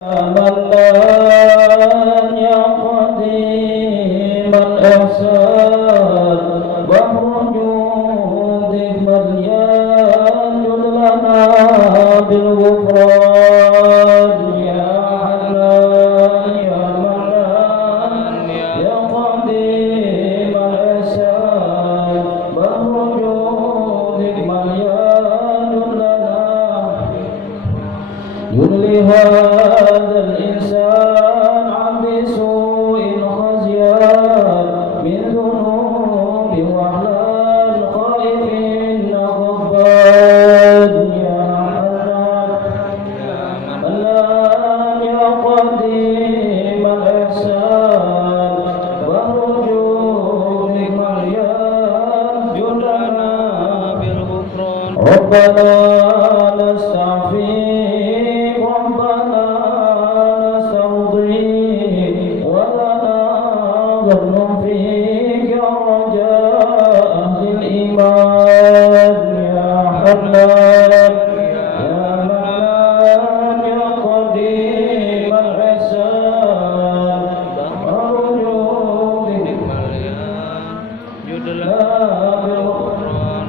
Mannan ya qadiman ihsan bahru judik malyan judlana bil ghufran ya Hanan ya Mannan ya qadiman ihsan bahru judik malyan judlana yudli هذا الإنسان عن بسوء خزيان من ذنوب وحلال خائف غضبان يا حنان يا قديم الإحسان بحر جودك مليان جدنا بالغفران ربنا نستعفي فيك رجاء أهل الإيمان يا حنان يا منان يا قديم الإحسان أرجوك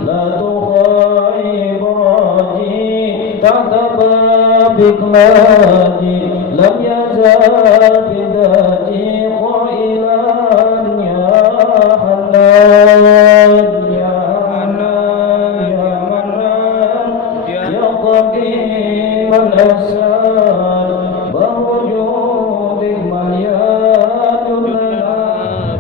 لا تخيب راجي تحت بابك ناجي لم يزال بذاتي قائلا الإحسان بوجودك مليان لنا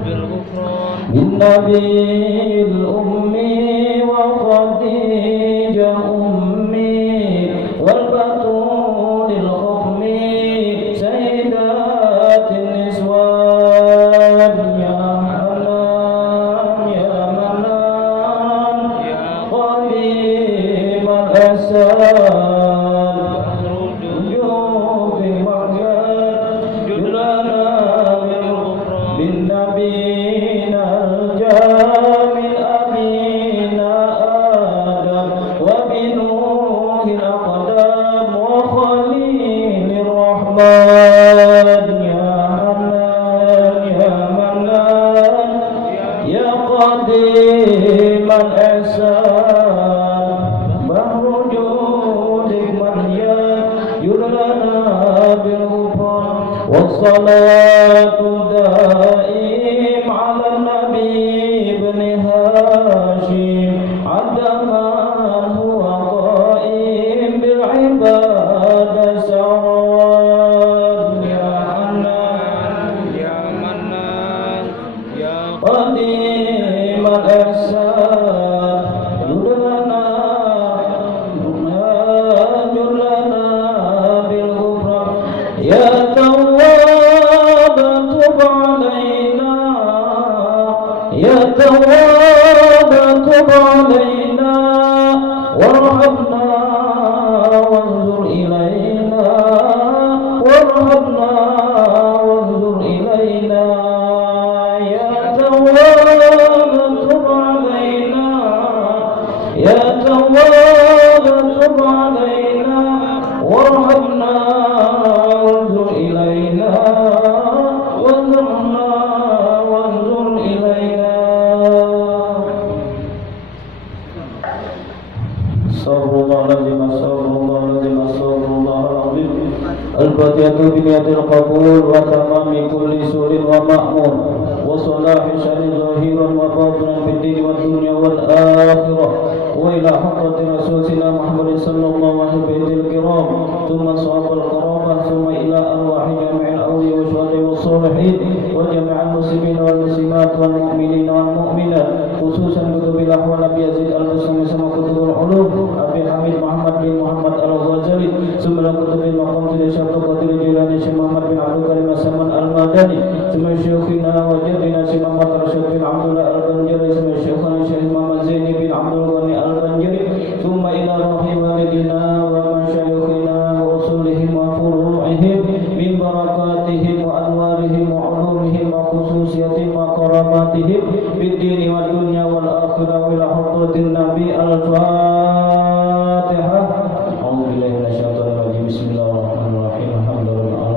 بالغفران بالنبي الأمي وخديجة أمي والبتول الخفمي سيدات النسوان يا حنان يا منان يا قديم الإحسان والصلاة دائم على النبي بن هاشم عندما هو قائم بالعبادة سراد يا حنان يا منان يا قديم الإحسان جلنا بالغفران يا تواب تب علينا وارحمنا وانظر إلينا يا تواب تب علينا وارحمنا وانظر إلينا وانظر إلينا استغفر الله العظيم الفاتحة بنية القبول وتمام كل سور ومأمون وصلاح شر ظاهرا وباطنا في الدين والدنيا والآخرة وإلى حضرة رسولنا محمد صلى الله عليه وسلم الكرام ثم صحاب القرابة ثم إلى أرواح جميع الأولياء والشهداء والصالحين وجميع المسلمين والمسلمات والمؤمنين والمؤمنات خصوصا كتب الأحوال أبي يزيد البستامي ثم كتب العلوم أبي حميد محمد بن محمد الغزالي ثم كتب المقام شيخ عبد القادر الجيلاني شيخ محمد بن عبد الكريم السمان المدني ثم شيخنا وجدنا شيخ محمد رشيد بن عبد الله البنجري ثم شيخنا شيخ محمد زيني بن عبد الغني البنجري ثم إلى روح والدنا ومشايخنا وأصولهم وفروعهم من بركاتهم وأنوارهم وعلومهم وخصوصياتهم وكراماتهم في الدين والدنيا والآخرة إلى حضرة النبي الفاتحة. أعوذ بالله من الشيطان الرجيم. بسم الله الرحمن الرحيم. الحمد لله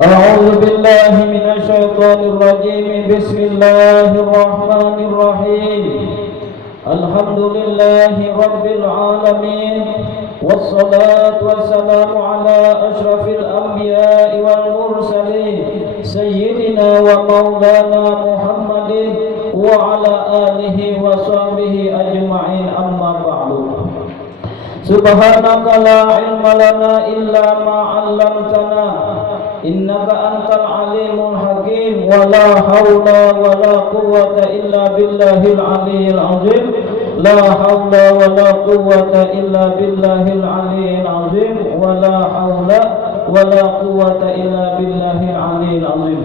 أعوذ بالله من الشيطان الرجيم بسم الله الرحمن الرحيم الحمد لله رب العالمين والصلاة والسلام على أشرف الأنبياء والمرسلين سيدنا ومولانا محمد وعلى آله وصحبه أجمعين أما بعد سبحانك لا علم لنا إلا ما علمتنا إنك أنت العليم الحكيم ولا حول ولا قوة إلا بالله العلي العظيم لا حول ولا قوة إلا بالله العلي العظيم ولا حول ولا قوة إلا بالله العلي العظيم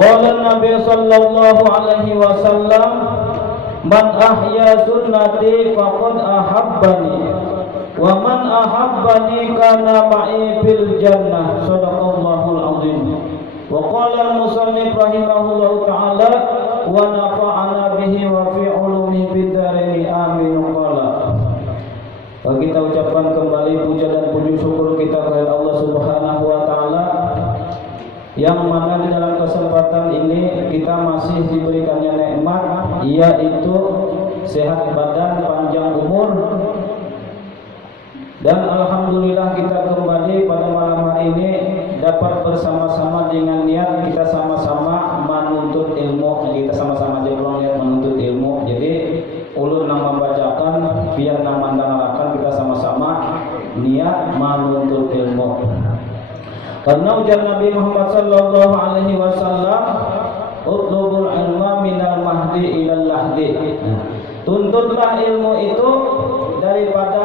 قال النبي صلى الله عليه وسلم من أحيا سنتي فقد أحبني ومن أحبني كان معي في الجنة صدق الله العظيم وقال المصنف رحمه الله تعالى ونفعنا به وفي علومه بالدارين آمين قال. Kita ucapkan kembali puja dan puji syukur kita kepada Allah Subhanahu wa taala yang mana di dalam kesempatan ini kita masih diberikannya nikmat yaitu sehat badan, panjang umur, dan alhamdulillah kita kembali pada malam hari ini dapat bersama-sama dengan niat kita sama-sama menuntut ilmu. Kita sama-sama niat menuntut ilmu. Jadi ulun yang membacakan biar nang mandangkan kita sama-sama niat menuntut ilmu. Karena ujar Nabi Muhammad sallallahu alaihi wasallam, "Utlubul ilma minal mahdi ilal lahdi." Tuntutlah ilmu itu daripada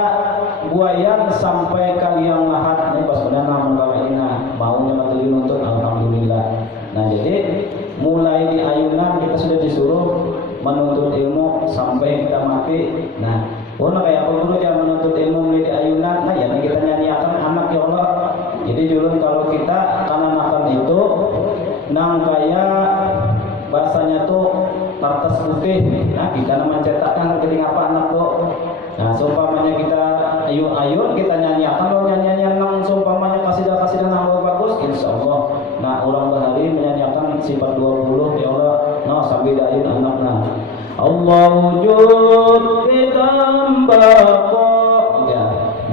buayan sampai kalian lahat. Ini pas benar namun bapak ini maunya materi nuntut, alhamdulillah. Nah jadi mulai di ayunan kita sudah disuruh menuntut ilmu sampai kita mati. Nah, kayak apa dulu jangan menuntut ilmu mulai di ayunan. Nah ya kita nyanyiakan anak ya Allah. Jadi dulu kalau kita kananakan itu nang kayak bahasanya tuh kertas putih. Nah kita nama cetakkan keting apa anak tuh. Nah seumpamanya kita ayun-ayun kita nyanyiakan, kalau nyanyian nang seumpamanya kasidah-kasidah nang bagus, insya Allah. Nah orang bahari menyanyiakan sifat 20 ya Allah. Nah sambil ayun anaknya Allah wujud ditambah ya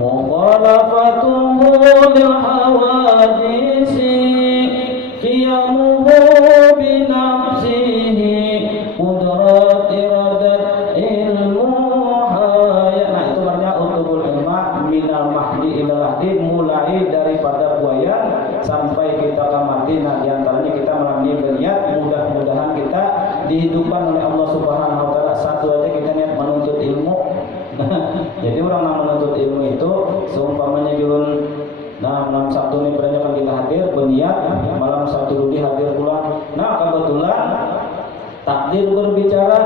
mukhalafatuhu lil hawadisi qiyamuhu binafsihi qudrat iradat ilmu haya. Nah itu artinya utubul ilma minal mahdi ilal lahdi, mulai daripada buayan sampai kita mati. Nah diantaranya kita melalui berniat mudah-mudahan kita dihidupkan oleh Allah Subhanahu wa taala. Satu aja kita niat menuntut ilmu. Jadi orang yang menuntut ilmu itu seumpamanya julun malam Sabtu ini berarti akan kita hadir berniat, malam Sabtu Ludi hadir pula. Nah kebetulan takdir berbicara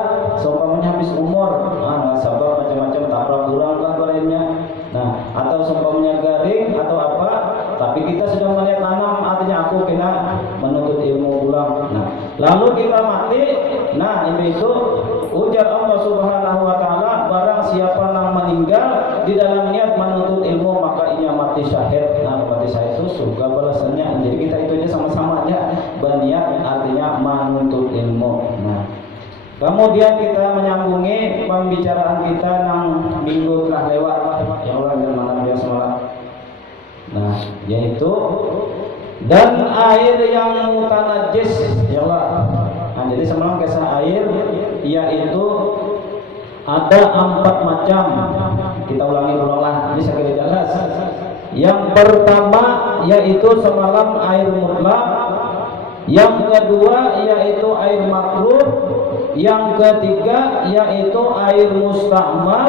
seumpamanya habis umur, nggak sabar macam-macam tabrak kurang lah lainnya. Nah atau seumpamanya garing atau apa, tapi kita sudah melihat tanam, artinya aku kena menuntut ilmu ulang. Nah lalu kita mati. Nah ini itu ujar Allah Subhanahu wa taala, barang siapa yang meninggal di dalam niat menuntut ilmu maka ia mati syahid. Nah mati syahid itu surga balasannya. Jadi kita itu aja sama-sama aja berniat, artinya menuntut ilmu. Nah kemudian kita menyambungi pembicaraan kita yang minggu telah lewat ya Allah dan malam yang semalam. Nah yaitu dan air yang mutanajis ya Allah. Nah jadi semalam kisah air yaitu ada 4 macam. Kita ulang-lah, ini sekali jelas. Yang pertama yaitu semalam air mutlak, yang kedua yaitu air makruh, yang ketiga yaitu air mustakmal,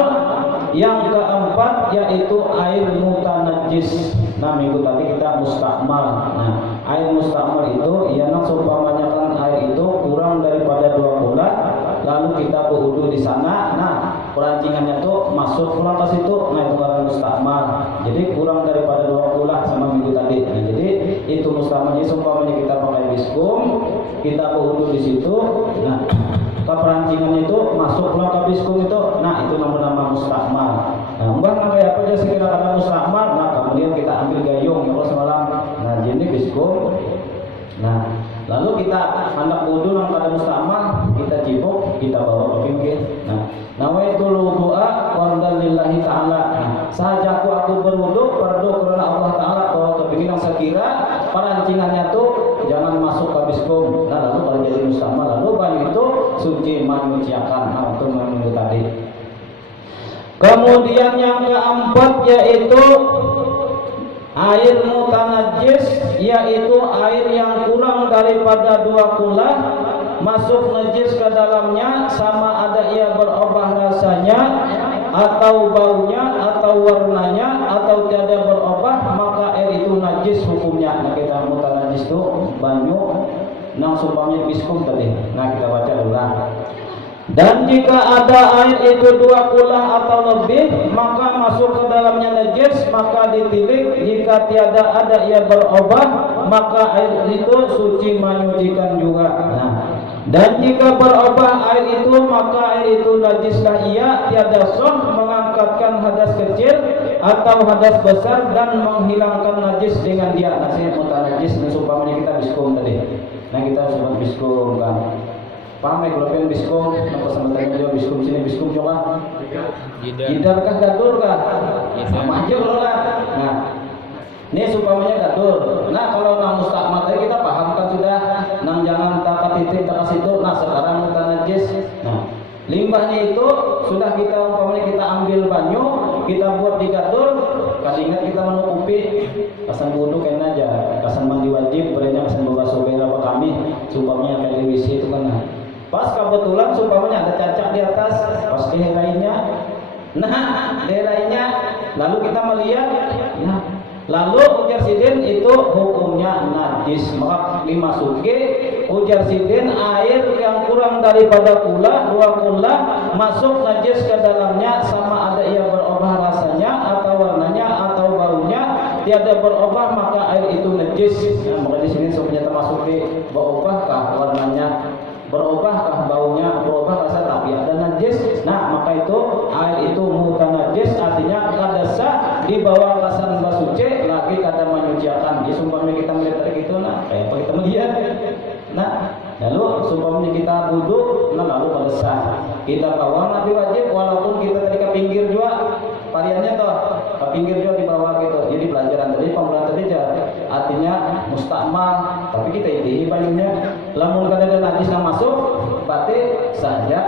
yang keempat yaitu air mutanajis. Nah minggu tadi kita mustakmal. Nah air mustakmal itu yang seumpamanya kan air itu kurang daripada 2 bulan, lalu kita berwudu di sana. Nah perancingannya tuh masuk pulang ke situ. Nah itu karena mustakmal. Jadi kurang daripada 2 bulan sama minggu tadi. Nah, jadi itu mustakmal. Jadi seumpamanya kita pakai biskum, kita berwudu di situ. Nah keperancingannya itu masuk pulang ke biskum itu. Nah itu nama-nama mustakmal. Nah mbak kayak apa aja sekira kata mustakmal. Nah kemudian kita ambil gayung ya semalam. Nah jadi biskum Nah, lalu kita hendak wudu nang pada musta'mal, kita cipok, kita bawa ke pinggir. Nah, nawaitul wudu'a qardan lillahi ta'ala. Nah, sahaja aku berwudu fardu karena Allah Ta'ala, bawa ke pinggir nang sekira parancingannya tuh jangan masuk ke biskum. Nah, lalu kalau jadi musta'mal, lalu banyu itu suci menyuciakan. Nah, untuk minggu tadi. Kemudian yang keempat yaitu air mutanajis, yaitu air yang kurang daripada 2 kula masuk najis ke dalamnya, sama ada ia berubah rasanya atau baunya atau warnanya atau tiada berubah, maka air itu najis hukumnya. Nah, kita mutanajis itu banyu nang sumpamnya biskum tadi. Nah, kita baca dulu lah. Dan jika ada air itu 2 kulah atau lebih, maka masuk ke dalamnya najis, maka ditilik. Jika tiada ada ia berubah, maka air itu suci menyucikan juga. Nah, dan jika berubah air itu, maka air itu najislah ia, tiada sah mengangkatkan hadas kecil atau hadas besar dan menghilangkan najis dengan dia. Nah, saya mutanajis, umpamanya kita biskum tadi. Nah, kita sebut biskum kan. Paham ya kalau pengen biskum, apa sama tanya jawab biskum sini, biskum coba. Gidar kah gadur kah? Sama aja kalau lah. Nah, ini supamanya gadur. Nah, kalau nang musta'mal tadi kita pahamkan sudah. Nang jangan takat titik takat situ. Nah, sekarang mutanajis. Nah, limbahnya itu sudah kita umpamanya kita ambil banyu, kita buat di gadur. Kasih ingat kita menutupi kasan wudu kena aja, kasan mandi wajib, berenya kasan bebasuh apa kami, supamanya kayak WC itu kan. Pas kebetulan sumpahnya ada cacak di atas, pas lainnya, nah lainnya, lalu kita melihat, ya, lalu ujar sidin itu hukumnya najis, maka dimasuki ujar sidin air yang kurang daripada kula, 2 kula masuk najis ke dalamnya, sama ada ia berubah rasanya atau warnanya atau baunya tiada berubah, maka air itu najis. Nah, maka di sini sebenarnya termasuki berubahkah warnanya, berubahkah baunya, berubah rasa tapi ada najis. Nah, maka itu air itu mutanajis, artinya kada sah dibawa kasan basuci lagi kada menyuciakan. Jadi sumpahnya kita melihat dari itu, nah kayak apa kita melihat. Nah, lalu sumpahnya kita wudu, nah lalu kada sah. Kita kawal nanti wajib, walaupun kita tadi ke pinggir juga, variannya toh ke pinggir juga di bawah gitu. Jadi pelajaran tadi, pembulan tadi artinya mustakmal, tapi kita ini banyunya lamun kada ada najis yang masuk berarti saja.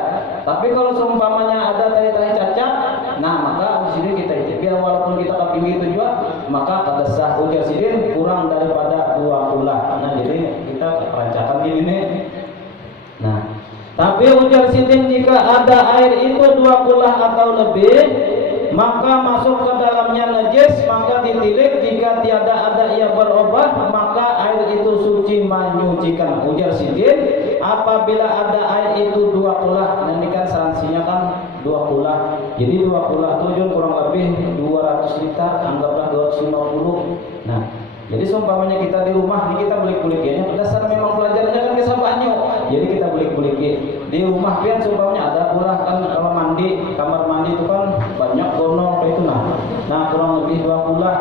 Tapi kalau seumpamanya ada tali-tali cacat, nah maka di sini kita itu biar walaupun kita ke pinggir itu juga, maka kada sah ujar sidin kurang daripada 2 kula. Nah, jadi kita perancakan ini. Nah, tapi ujar sidin jika ada air itu 2 kula atau lebih, maka masuk ke dalamnya najis, maka ditilik. Jika tiada ada ia berubah, maka air itu suci menyucikan. Ujar sidin apabila ada air itu 2 kulah, nanti kan sanksinya kan 2 kulah. Jadi 2 kulah itu kurang lebih 200 liter, anggaplah 250. Nah, jadi seumpamanya kita di rumah, ini kita belik-beliknya berdasar memang pelajarannya kan kisah banyu. Jadi kita belik-belik di rumah pian seumpamanya ada kulah kan, kalau mandi, kamar mandi itu kan banyak gonong kayak itu nah kurang lebih 2 kulah.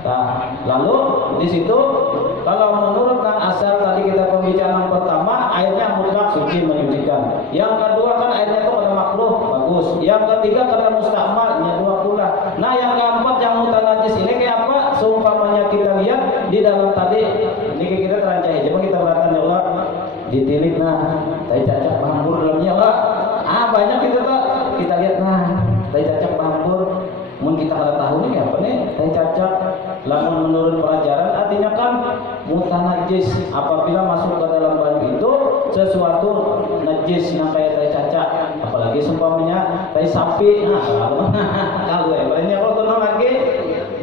Nah, lalu di situ kalau menurut Kang Asal tadi kita pembicaraan pertama, airnya mutlak suci menyucikan. Yang kedua kan airnya itu pada makruh, bagus. Yang ketiga kada mustakmal, 2 kulah. Nah, yang keempat yang mutanajis ini kayak apa? Seumpamanya kita lihat di dalam tadi, ini kita terancai. Coba kita beratan ya Allah, ditilik nah, tai cacak bambur dalamnya Allah. Banyak kita lihat nah, tai cacak bambur. Mun kita kada tahu nih apa nih tai cacak. Lamun menurut pelajaran artinya kan mutanajis, apabila masuk ke dalam banyu itu sesuatu najis yang kayak tai cacak, apalagi seumpamanya tai sapi. Nah, kalau ini kalau lagi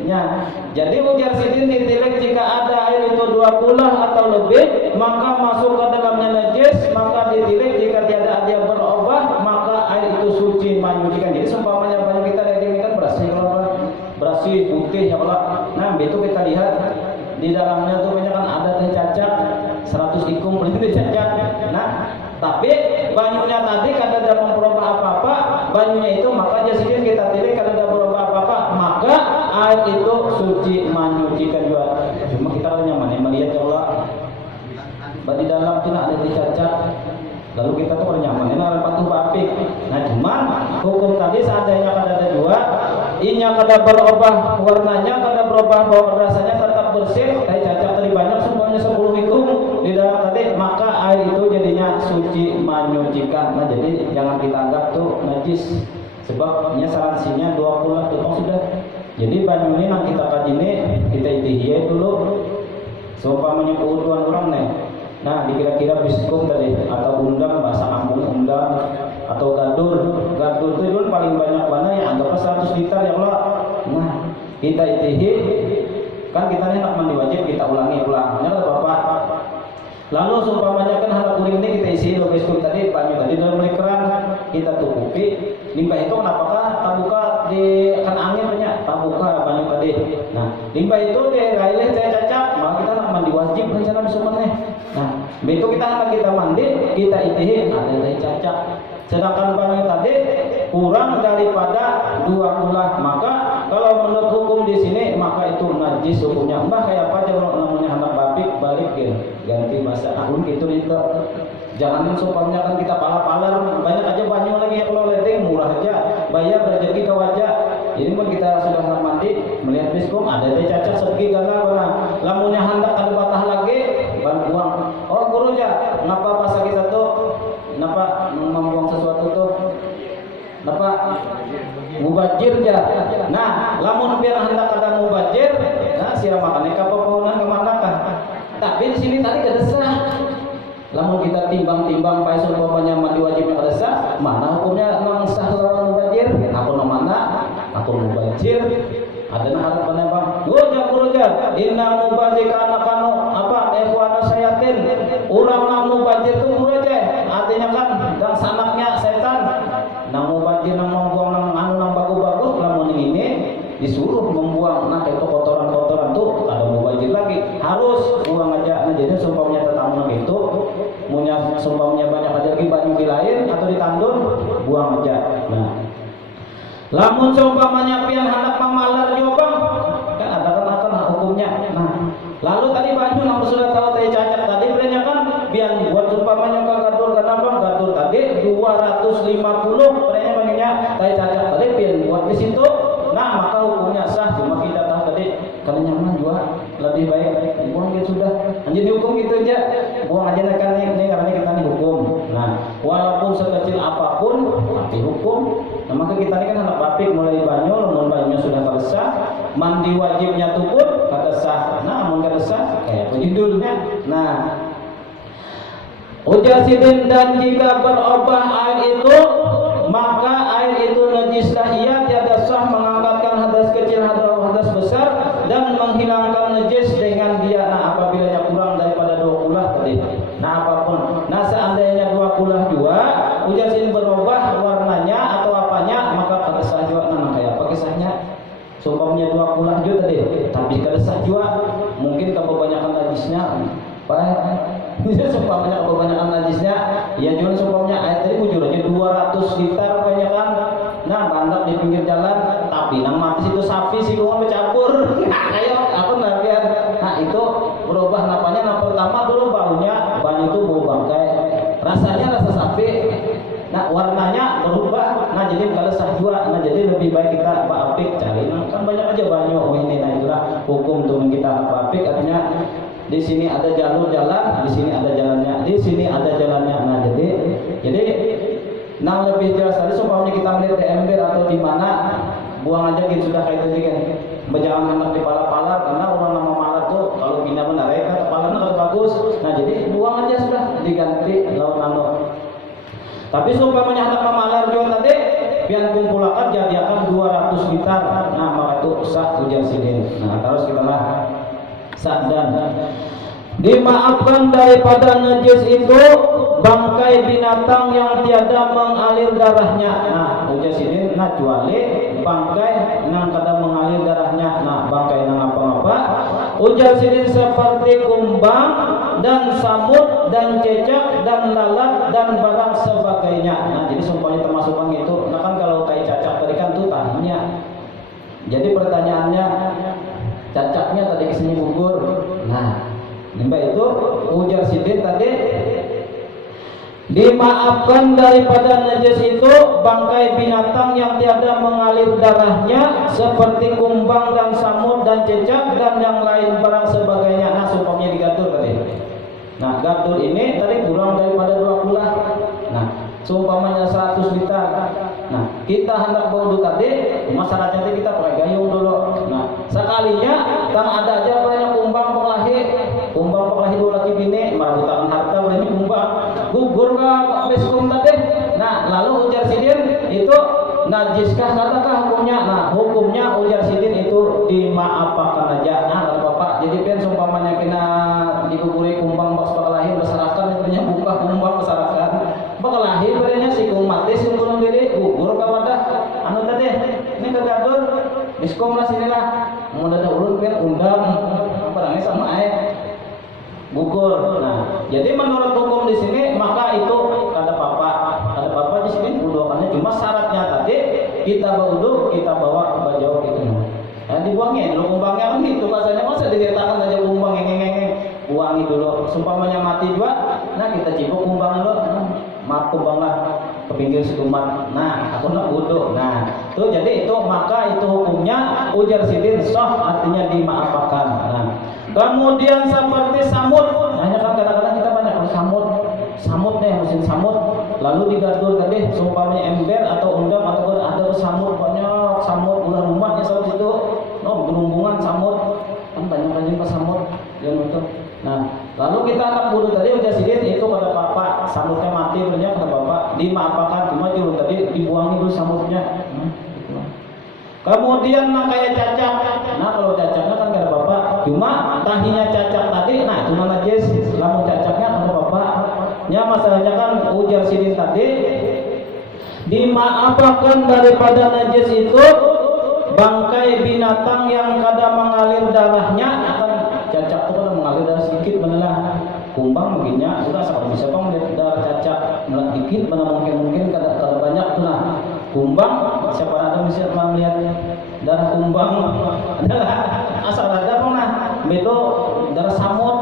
ya. Jadi ujar sidin ditilik jika ada air itu 2 kulah atau lebih, maka masuk ke dalamnya najis, maka ditilik. Jika tiada ada yang berubah, maka air itu suci menyucikan. Jadi seumpamanya banyu kita ini kan bersih, kalau bersih putih ya Allah. Nah, itu kita lihat di dalamnya tuh banyak kan ada teh cacak 100 ikung teh cacak. Nah, tapi banyunya tadi kada ada berubah apa-apa, banyunya itu maka jasidin kita tilik kada ada berubah apa-apa, maka air itu suci menyucikan juga. Cuma kita kan nyaman melihat ya Allah tina ada dicacat. Lalu kita tuh nyaman, ini orang patuh bapik. Nah cuman hukum tadi seandainya kada dua, inya kada berubah warnanya, kada berubah bau rasanya tetap bersih, tadi cacat tadi banyak semuanya 10 hukum di dalam tadi, maka air itu jadinya suci menyucikan. Nah jadi jangan kita anggap tuh najis, sebabnya saransinya 20 tuh sudah. Jadi banyu ini yang kita kaji ini kita itihiyai dulu, seumpamanya keutuhan orang nih. Nah, dikira-kira biskum tadi atau undang, bahasa kampung undang atau gadur. Gadur itu dulu paling banyak mana ya, anggaplah 100 liter ya Allah. Nah, kita itihi, kan kita nih nak mandi wajib kita ulangi ulang. Benar Bapak? Lalu seumpamanya kan hal kuring ini kita isi dulu biskum tadi, banyu tadi dalam keran kita tutupi. Limbah itu kenapa tak buka di kan angin banyak, tak buka banyu tadi. Nah, limbah itu deh raileh saya cacat, maka kita nak mandi wajib rencana semuanya. Nah, begitu kita mandi, kita itihi ada dari cacat. Sedangkan banyu tadi kurang daripada 2 kulah, maka kalau menurut hukum di sini maka itu najis hukumnya. Mbah kayak apa aja kalau namanya anak babik balik ganti bahasa ahun gitu itu. Jangan seumpamanya kan kita pala-palar banyak aja banyu lagi ya kalau letting murah aja, bayar rezeki ke wajah. Ini pun kita sudah mandi melihat biskum ada dari cacat segi gana lamunnya hendak ada patah lagi ban buang. Oh guru aja, ngapa pas kita tuh, ngapa membuang sesuatu tuh, ngapa mubajir aja. Nah, lamun biar hendak ada mubajir, nah siapa makannya kapaponan kemana kah? Tapi di sini tadi kedesah. Lamun kita timbang-timbang pai sumpamanya mandi wajibnya kedesah, mana hukumnya emang sah lawan mubajir? Aku mana? Aku mubajir. Ada harapannya bang, guruja, inna mubajir kanu apa? Ikhwana sayatin, urang namu bajir itu guruja, artinya kan dan sanaknya setan. Namu bajir nang membuang nang anu nang bagus-bagus, lamun ini disuruh membuang, nah itu kotoran-kotoran tuh ada mubajir lagi, harus buang aja. Nah jadi sumpahnya tetamu itu, punya sumpahnya banyak aja lagi banyu di lain atau di tandun, buang aja. Nah. Lamun seumpamanya pian hendak mamalar juga kan ada kan hukumnya. Nah, lalu tadi baju yang sudah tahu tadi cacat tadi berenya kan pian buat seumpamanya ke gadur tadi 250 berenya bajunya tadi cacat tadi pian buat di situ. Nah, maka hukumnya sah, cuma kita tahu tadi kalau nyaman juga lebih baik buang gitu sudah. Jadi hukum gitu aja. Buang aja kan ini karena kita ini hukum. Nah, walaupun sekecil apapun tapi hukum. Nah, maka kita ini kan anak bapik mulai banyu, lamun banyunya sudah keresah, mandi wajibnya tukut, kedesah. Nah, amun kedesah kayak judulnya. Nah, ujar sidin dan jika berubah air itu, maka air itu najislah ia tiada sah mengangkatkan hadas kecil atau hadas besar dan menghilangkan najis dengan dia. Nah, apabila kurang daripada 2 kulah tadi. Nah, apapun. Nah, seandainya 2 kulah juga, ujar sidin berubah warnanya atau apanya, maka kedesah juga. Nah, kayak apa kisahnya? Sumpahnya 2 kulah juga tadi, tapi kedesah juga. Mungkin kebanyakan najisnya, Pak. Sumpahnya kebanyakan najisnya, ya juga sumpahnya air tadi bujur aja 200 liter kebanyakan. Nah, bandak di pinggir jalan, tapi nang mati itu sapi sih gua bercampur. Ayo, aku nggak lihat. Nah, itu berubah napanya. Nah, pertama dulu baunya, banyu itu bau bangkai. Rasanya rasa sapi. Nah, warnanya berubah. Nah, jadi kalau sah juga. Nah, jadi lebih baik kita bapik cari. Nah, kan banyak aja banyu. Oh ini, nah itulah hukum tuh kita bapik. Artinya di sini ada jalur jalan, di sini ada jalannya, di sini ada jalannya. Nah, jadi nah lebih jelas tadi seumpamanya kita lihat di ember atau di mana, buang aja gitu sudah kayak tadi kan. Jangan hendak di pala-pala karena orang nama malah tuh kalau pindah benar ya kan kepalanya kalau bagus. Nah, jadi buang aja sudah diganti lawan anu. Tapi seumpamanya hendak memalar juga tadi, biar kumpulakan jadikan 200 liter. Nah, maka itu sah ujar sidin. Nah, terus kita lah saddan dimaafkan daripada najis itu bangkai binatang yang tiada mengalir darahnya. Nah, ujar sidin nah kecuali bangkai yang kada mengalir darahnya. Nah, bangkai yang apa-apa ujar sidin seperti kumbang dan samut dan cecak dan lalat dan barang sebagainya. Nah, jadi sumpahnya termasuk bang itu. Nah, kan kalau tai cacak tadi kan tuh tahinya. Jadi pertanyaannya, cacaknya tadi kesini gugur. Nah, Limbah itu ujar sidin tadi, dimaafkan daripada najis itu bangkai binatang yang tiada mengalir darahnya seperti kumbang dan samut dan cecak dan yang lain barang sebagainya. Nah, sumpahnya digatur tadi. Nah, gatur ini tadi kurang daripada 2 kulah. Nah, seumpamanya 100 liter. Nah, kita hendak baudu tadi, masyarakatnya kita pakai gayung dulu. Nah, sekalinya kan ada aja banyak kumbang penglahi 2 laki bini, merabutan harta berani kumbang. Gugur ka beskum tadi. Nah, lalu ujar sidin itu najiskah katakah hukumnya? Nah, hukumnya ujar sidin itu dimaafkan aja. Nah, kata Bapak, jadi pen seumpamanya kena diguguri kumbang baks bakalahi bersarakan itu buka kumbang bersarakan bakalahi berenya si kumati si kurang diri gugur ka wadah anu tadi ini kegadur diskom lah sini lah mau ada ulun kan undang barangnya sama air gugur. Nah, jadi menurut hukum di sini maka itu kata Bapak di sini wudukannya cuma syaratnya tadi kita wudu kita bawa baju gitu. Nah, dibuangnya dulu kumbangnya kan gitu bahasanya masa diletakkan aja kumbang ngeng buangi dulu. Sumpamanya mati juga, nah kita cipok kumbang dulu. Maaf kumbang lah ke pinggir setumat. Nah, aku nak wudu. Nah, itu jadi itu maka itu hukumnya ujar sidin sah artinya dimaafkan. Nah, kemudian seperti samut. Nah, kan kadang-kadang kita banyak samut nih mesin samut. Lalu digatur tadi sumpamanya ember atau undang atau ada samut banyak samut ular rumahnya samut itu. Oh, berhubungan samut kan banyak pas samut yang itu. Nah, lalu kita akan wudu tadi udah sidin itu kata Bapak samutnya mati banyak kata Bapak dimaafkan cuma dulu tadi dibuangi dulu samutnya. Kemudian kayak cacak. Nah, kalau cacaknya kan kata Bapak cuma tahinya cacak tadi. Nah, itu najis. Lamun cacaknya kata Bapak. Ya masalahnya kan ujar sidin tadi dimaafkan daripada najis itu bangkai binatang yang kadang mengalir darahnya akan cacak itu kan mengalir darah sedikit menelah kumbang begini udah sama bisa bang darah cacak menelah dikit mana mungkin kada banyak tuh. Nah, kumbang siapa ada bisa melihat darah kumbang adalah asal ada bang nah itu darah samut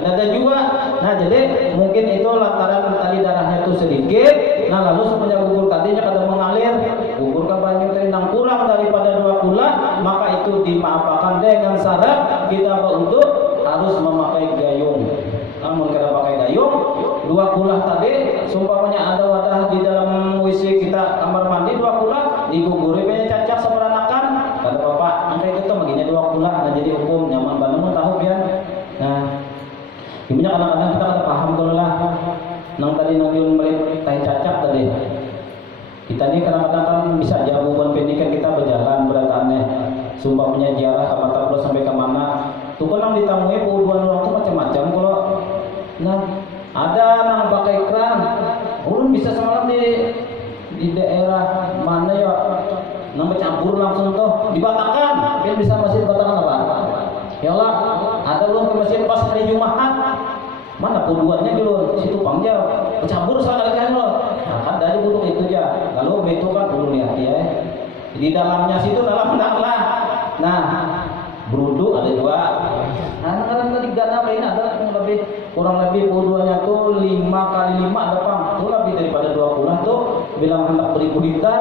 ada juga. Nah, jadi mungkin itu lantaran tadi darahnya itu sedikit. Nah, lalu semenjak gugur tadinya kada mengalir gugur ke banyak tendang kurang daripada 2 kulah maka itu dimaafkan dengan syarat kita untuk harus memakai gayung. Namun kada pakai gayung 2 kulah tadi sumpamanya ada wadah di dalam WC kita kamar mandi 2 kulah diguguri banyak cacak seperanakan kata Bapak angka itu begini 2 kulah. Nah, jadi hukum nyaman banget tahu ya. Nah, gimana kadang-kadang kita kada paham kalau lah nang tadi nangyun melihat tai cacak tadi kita ini kadang-kadang kan bisa jawaban pendidikan kita berjalan berataannya sumpahnya ziarah ke mata pulau sampai ke mana tuh kan nang ditamui puluhan orang tuh macam-macam kalau nah ada nang pakai kran ulun bisa semalam di daerah mana ya nang bercampur langsung tuh dibatakan kan bisa masih dibatakan apa ya Allah ada ulun ke masjid pas hari Jumat mana puluhannya dulu situ pangjau bercampur salah kalian loh. Nah, kan dari butuh itu aja lalu itu kan belum lihat ya di dalamnya situ dalam lah. Nah, berudu ada 2. Nah, kadang tadi gana lain ada kurang lebih puluhannya tuh 5 kali 5 ada pang itu lebih daripada 2 bulan tuh bilang hendak beribu liter.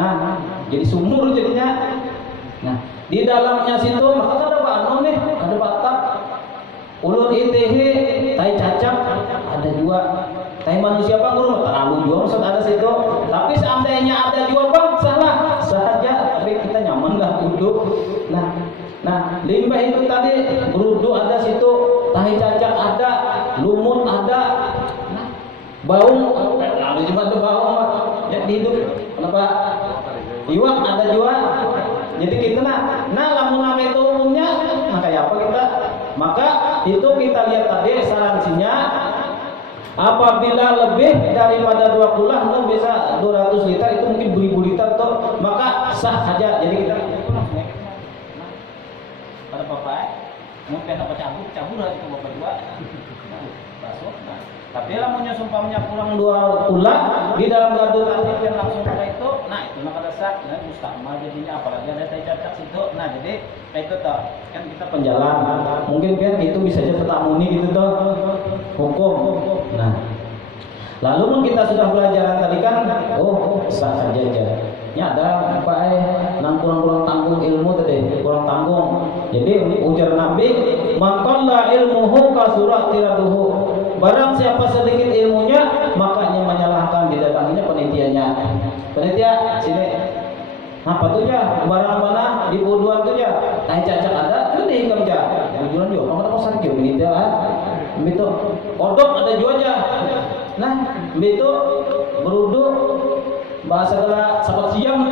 Nah, jadi sumur jadinya. Nah, di dalamnya situ maka ada banu nih ada batak ulun itehe tai cacak ada 2 tai manusia bang guru terlalu jauh ada situ tapi seandainya ada 2 bang salah saja tapi kita nyaman lah duduk. Nah limbah itu tadi berudu ada situ tai cacak ada lumut ada baung ada cuma tuh baung ya hidup kenapa iwak ada juga jadi kita nah lamun itu umumnya nah kayak apa kita maka itu kita lihat tadi saransinya apabila lebih daripada 2 kulah itu bisa 200 liter itu mungkin beribu liter tuh maka sah saja. Jadi kita pada Bapak mungkin apa cabur aja itu Bapak juga basuh. Nah, tapi Tapi lamunnya sumpahnya kurang 2 kula di dalam gaduh tadi yang langsung pada itu, nah itu mah kada sah, nah mustahmal jadinya apalagi ada tai cacat situ. Nah jadi kayak itu toh kan kita penjalan, mungkin kan itu bisa aja tetap muni gitu toh hukum. Nah lalu pun kita sudah pelajaran tadi kan, oh sah saja aja. Ya ada apa nang kurang tanggung ilmu tadi, kurang tanggung. Jadi ujar Nabi, "Maqalla ilmuhu kasurat tiraduhu." Barang siapa sedikit ilmunya, makanya menyalahkan didatanginya penitiannya. Penitia sini. Apa tuh ya? Barang mana di buduan tuh ya? Tai cacak ada, tuh di hikam ja. Yang jualan juga, kamu sakit ya penitia ah. Begitu. Kodok ada juga aja. Nah, begitu berudu bahasa kala sabat siang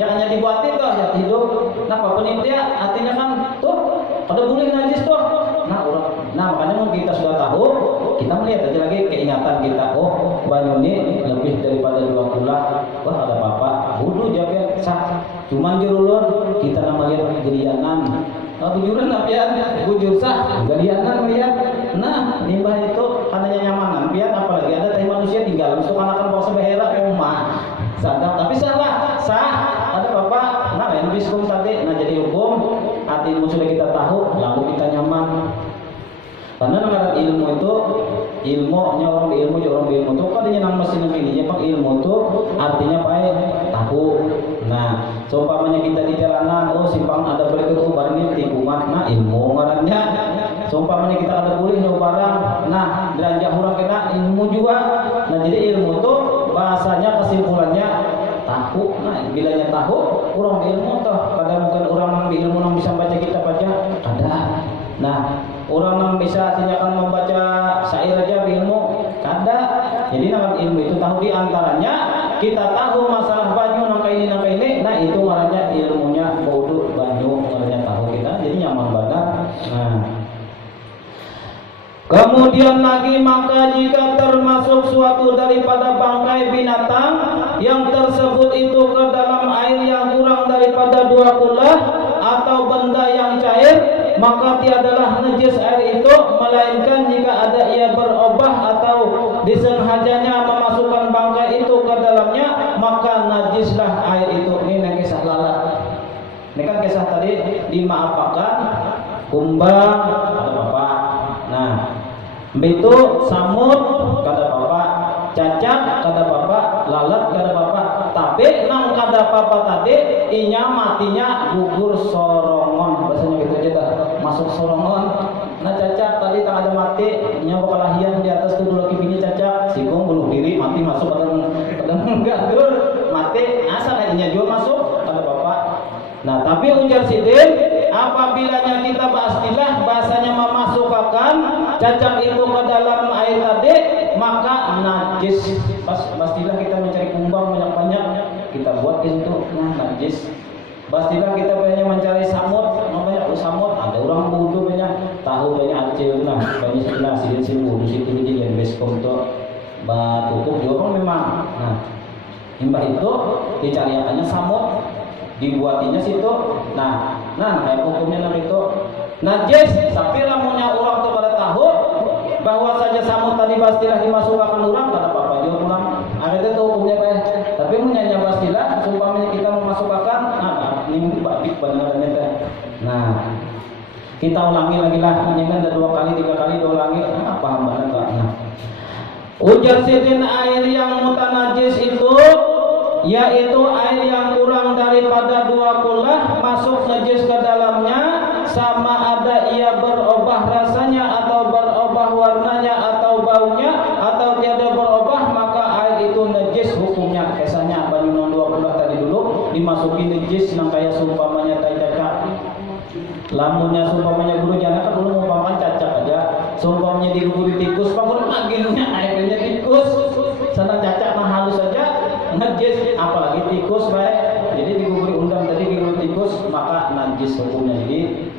yang hanya dibuatin tuh ya hidup. Nah, apa penitia artinya kan tuh ada boleh najis tuh. Nah makanya mungkin kita sudah tahu, kita melihat aja lagi keingatan kita. Oh, banyu ini lebih daripada 2 kula. Wah ada apa-apa. Wudu jaga sah. Cuman jerulun kita namanya gelianan. Bujuran napian, bujur sah, gelianan lihat. Nah, limbah itu katanya nyamanan. Biar apalagi ada teh manusia tinggal. Masuk anakan bawa sebehera rumah. Sadar tapi salah sah. Ada apa? Nah, yang biskum tadi. Nah jadi hukum. Hati ilmu sudah kita tahu, lalu kita nyaman. Karena dengan ilmu itu, ilmunya orang ilmu itu kan nang mesin ini ya, ilmu itu artinya baik tahu. Nah, seumpamanya kita di jalanan, oh simpang ada berikut barang ini tikungan, nah ilmu ngarannya. Seumpamanya kita ada boleh nyoba barang, nah belanja orang kena ilmu juga. Nah jadi ilmu itu bahasanya kesimpulannya tahu. Nah bilanya tahu, orang ilmu toh. Kadang bukan orang ilmu yang bisa baca kita baca, ada. Nah orang yang bisa artinya kan membaca syair aja ilmu kada. Jadi nama ilmu itu tahu di antaranya kita tahu masalah banyu nangka ini. Nah itu ngarannya ilmunya wudu banyu ngarannya tahu kita. Jadi nyaman badan. Nah kemudian lagi maka jika termasuk suatu daripada bangkai binatang yang tersebut itu ke dalam air yang kurang daripada 2 kula atau benda yang cair, maka tiadalah najis air itu melainkan jika ada ia berubah atau disengajanya memasukkan bangkai itu ke dalamnya, maka najislah air itu. Ini kisah lalat. Ini kan kisah tadi dimaafkan kumbang kata bapak. Nah, itu samut kata bapak, cacat kata bapak, lalat kata bapak. Tapi nang kata bapak tadi inya matinya gugur sorongon, bahasanya gitu aja dah. Masuk sorongon. Nah cacat tadi tak ada mati, nya bakalahian di atas tuh dulu kipini cacat, sikung bunuh diri mati masuk kadang enggak dur mati asal aja juga masuk kata bapak. Nah tapi ujar sidin, apabilanya kita pastilah bahasanya memasukkan cacat itu ke dalam air tadi, maka najis. Pastilah kita mencari kumbang banyak-banyak, kita buat itu nah najis. Pastilah kita banyak mencari samut, banyak samut, ada orang wudu banyak, tahu banyak acil nah, banyak sebelah sidin wudu situ jadi yang beskom tuh batutup juga memang. Nah, imbah itu dicariakannya samut, dibuatinya situ. Nah kayak hukumnya nama itu najis. Tapi lamunnya orang tuh pada tahu bahwa saja samut tadi pastilah dimasukkan orang, kata apa dia pulang. Ada itu hukumnya kayak. Tapi menyanya pastilah, sumpahnya kita memasukkan, ini babik benarannya teh. Nah, kita ulangi lagi lah, ini kan ada 2 kali, 3 kali diulangi. Paham banget kak. Nah, ujar sidin air yang mutanajis itu yaitu air yang kurang daripada 2 kula masuk najis ke dalamnya, sama ada ia berubah rasanya atau berubah warnanya atau baunya atau tiada berubah, maka air itu najis hukumnya. Kesannya banyu 2 kula tadi dulu dimasukin najis nang kaya sumpamanya tai cacak. Lamunnya sumpamanya guru jana kan dulu umpamanya cacak aja, sumpamanya diguguri tikus, panggul akhirnya airnya tikus. Sana cacak mah halus saja najis, apalagi tikus baik. Jadi diguguri undang tadi diguguri tikus, maka najis hukumnya. Jadi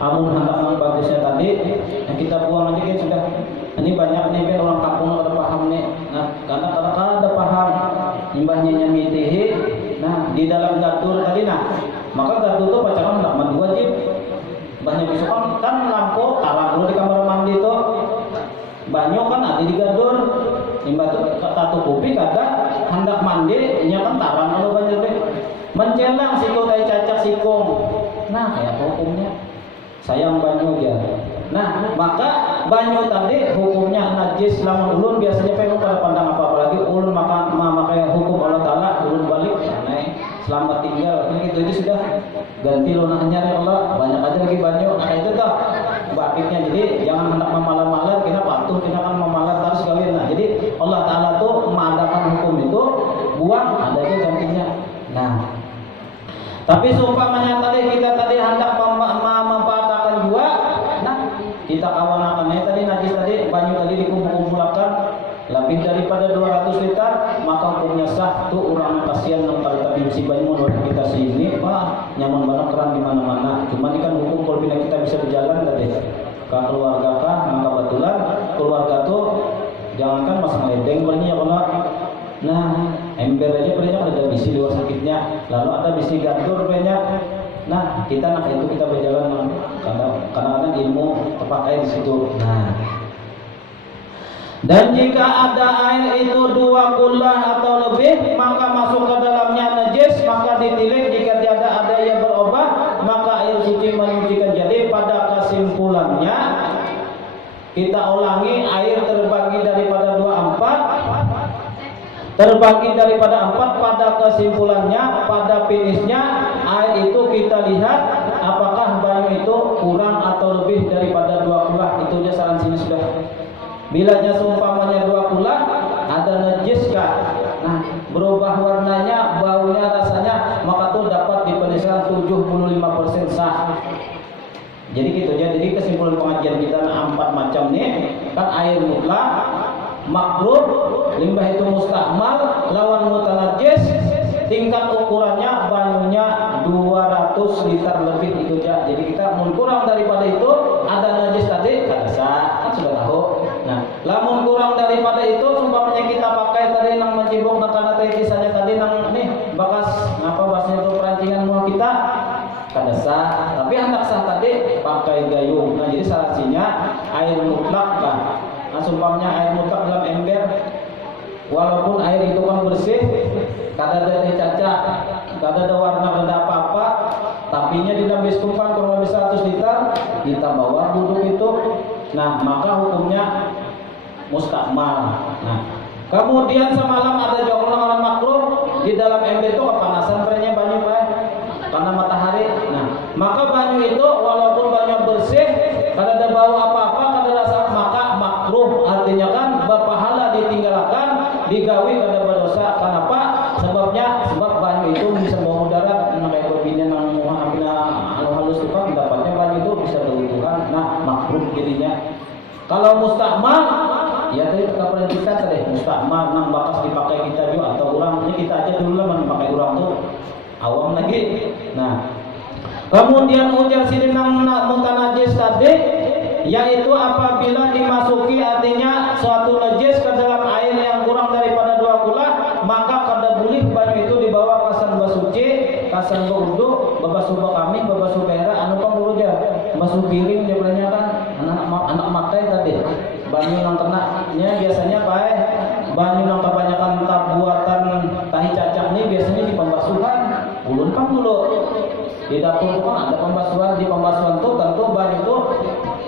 amun hantaman bagusnya tadi yang kita buang aja kan sudah. Ini banyak nih kan orang kampung ada paham nih. Nah karena kadang-kadang ada paham imbahnya nyamitihi. Nah di dalam gatur tadi maka gatur itu pacaran nggak mandi wajib. Banyak besok kan lampu taruh dulu di kamar mandi itu. Banyak kan di gadur imba tuh tatu kopi kada hendak mandi nya kan tarang kalau banyak teh mencelang siku tai cacak sikung. Nah kayak hukumnya sayang banyu aja. Nah maka banyu tadi hukumnya najis lamun ulun biasanya pengen pada pandang apa apalagi ulun maka hukum Allah Taala ulun balik selamat tinggal ini gitu aja sudah ganti lunahnya ya Allah banyak aja lagi banyu. Nah itu tuh bakitnya. Jadi jangan hendak memalar-malar kita patuh kita kan memalar terus kalian. Nah jadi Allah Taala tuh mengadakan hukum itu buang ada aja gantinya. Nah tapi seumpamanya tadi kita hendak memanfaatkan juga, nah kita kawanakannya tadi najis tadi banyu tadi dikumpul-kumpulkan lebih daripada 200 liter maka hukumnya sah tuh orang kasihan yang kalau tadi si banyu menurut kita sini pak nyaman banget keran di mana-mana. Cuman ini kan hukum kalau kita bisa berjalan tadi ke keluarga kan maka kebetulan keluarga tuh jangankan masang ledeng banyak ya kalau nah ember aja banyak ada bisi luar sakitnya lalu ada bisi gantur banyak. Nah kita nak itu kita berjalan kadang-kadang ilmu terpakai di situ. Nah dan jika ada air itu 2 kullah atau lebih maka masuk ke dalamnya najis maka ditilik. Jika tiada ada yang berubah maka air suci menyucikan. Jadi pada kesimpulannya kita ulangi air terbagi daripada 4 pada kesimpulannya pada finishnya air itu kita lihat apakah banyu itu kurang atau lebih daripada 2 kullah. Itu aja saran sini sudah. Bilanya seumpamanya 2 kullah ada najis kah? Nah, berubah warnanya, baunya, rasanya, maka itu dapat dipenisikan 75% sah. Jadi gitu aja. Jadi kesimpulan pengajian kita 4 macam nih kan air mutlak, makruh, limbah itu mustakmal, lawan mutanajis, tingkat ukurannya banyunya 200 liter lebih itu aja. Jadi kita mun kurang daripada itu ada najis tadi kada sah kan sudah tahu. Nah, lamun kurang daripada itu umpamanya kita pakai tadi nang mencibuk nang kana teh kisahnya tadi nang nih bekas ngapa bahasanya itu perancingan muah kita kada sah. Tapi hendak sah tadi pakai gayung. Nah, jadi syaratnya air mutlak kah. Nah, umpamanya air mutlak dalam ember walaupun air itu kan bersih, kada ada teh cacak, kada ada warna, kada apa-apa, tapi nya di dalam biskupan kurang lebih 100 liter, kita bawa duduk itu. Nah, maka hukumnya mustakmal. Nah, kemudian semalam ada juga orang makruh di dalam ember itu kepanasan pernya banyu Pak, karena matahari. Nah, maka banyu itu walaupun banyu bersih, kada ada bau apa-apa, kada rasa, maka makruh. Artinya kan berpahala ditinggalkan, digawi kada berdosa. Kenapa? Sebabnya sebab banyu itu bisa bawa mudarat. Nah, kayak berbina nang halus itu kan dapatnya banyu itu bisa berhubungan. Nah, makruh jadinya. Kalau mustakmal ya tadi kapan kita tadi mustakmal nang bakas dipakai kita juga atau orang ini kita aja dulu lah memakai orang tuh awam lagi. Nah, kemudian ujar sini nang mutanajis tadi yaitu apabila dimasuki artinya suatu najis ke dalam air yang kurang daripada 2 kullah maka kada boleh banyu itu dibawa kasan basuci, kasan berwudu, bebasuh kami, bebasuh pera, anu pang dia, basuh piring dia bilangnya kan anak makai tadi banyu yang kenanya biasanya pakai banyu yang kebanyakan buatan tahi cacak ini biasanya di pembasuhan ulun pang dulu di dapur itu kan ada pembasuhan. Di pembasuhan tuh tentu banyu tuh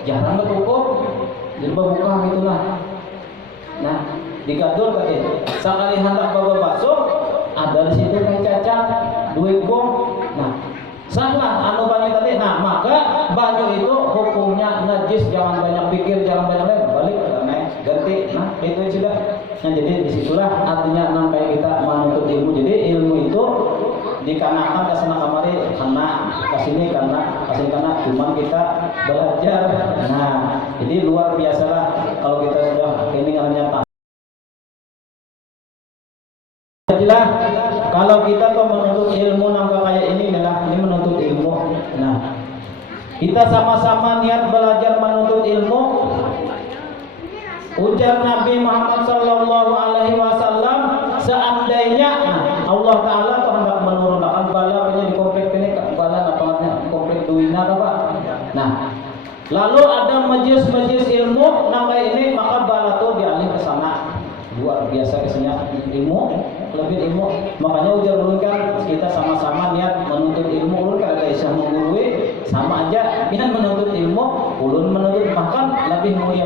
jarang ketukup jadi buka gitulah. Nah, digadul tadi sekali hendak bawa basuh ada di situ tahi cacak 2 gong. Nah, salah anu banyu tadi. Nah, maka banyu itu hukumnya najis. Jangan banyak pikir, jangan banyak balik ganti. Nah, itu sudah. Nah, jadi disitulah artinya nang kayak kita menuntut ilmu. Jadi ilmu itu dikarenakan kesana kamari karena kesini karena cuman kita belajar. Nah, jadi luar biasalah kalau kita sudah ini nyata. Jadilah kalau kita tuh menuntut ilmu nangka kayak ini adalah ini menuntut ilmu. Nah, kita sama-sama niat belajar menuntut ilmu. Ujar Nabi Muhammad sallallahu alaihi wasallam, seandainya Allah Taala tuh hendak menurunkan bala punya di komplek ini bala apa komplek duina apa. Nah, lalu ada majelis ilmu nangka ini maka bala tuh dialih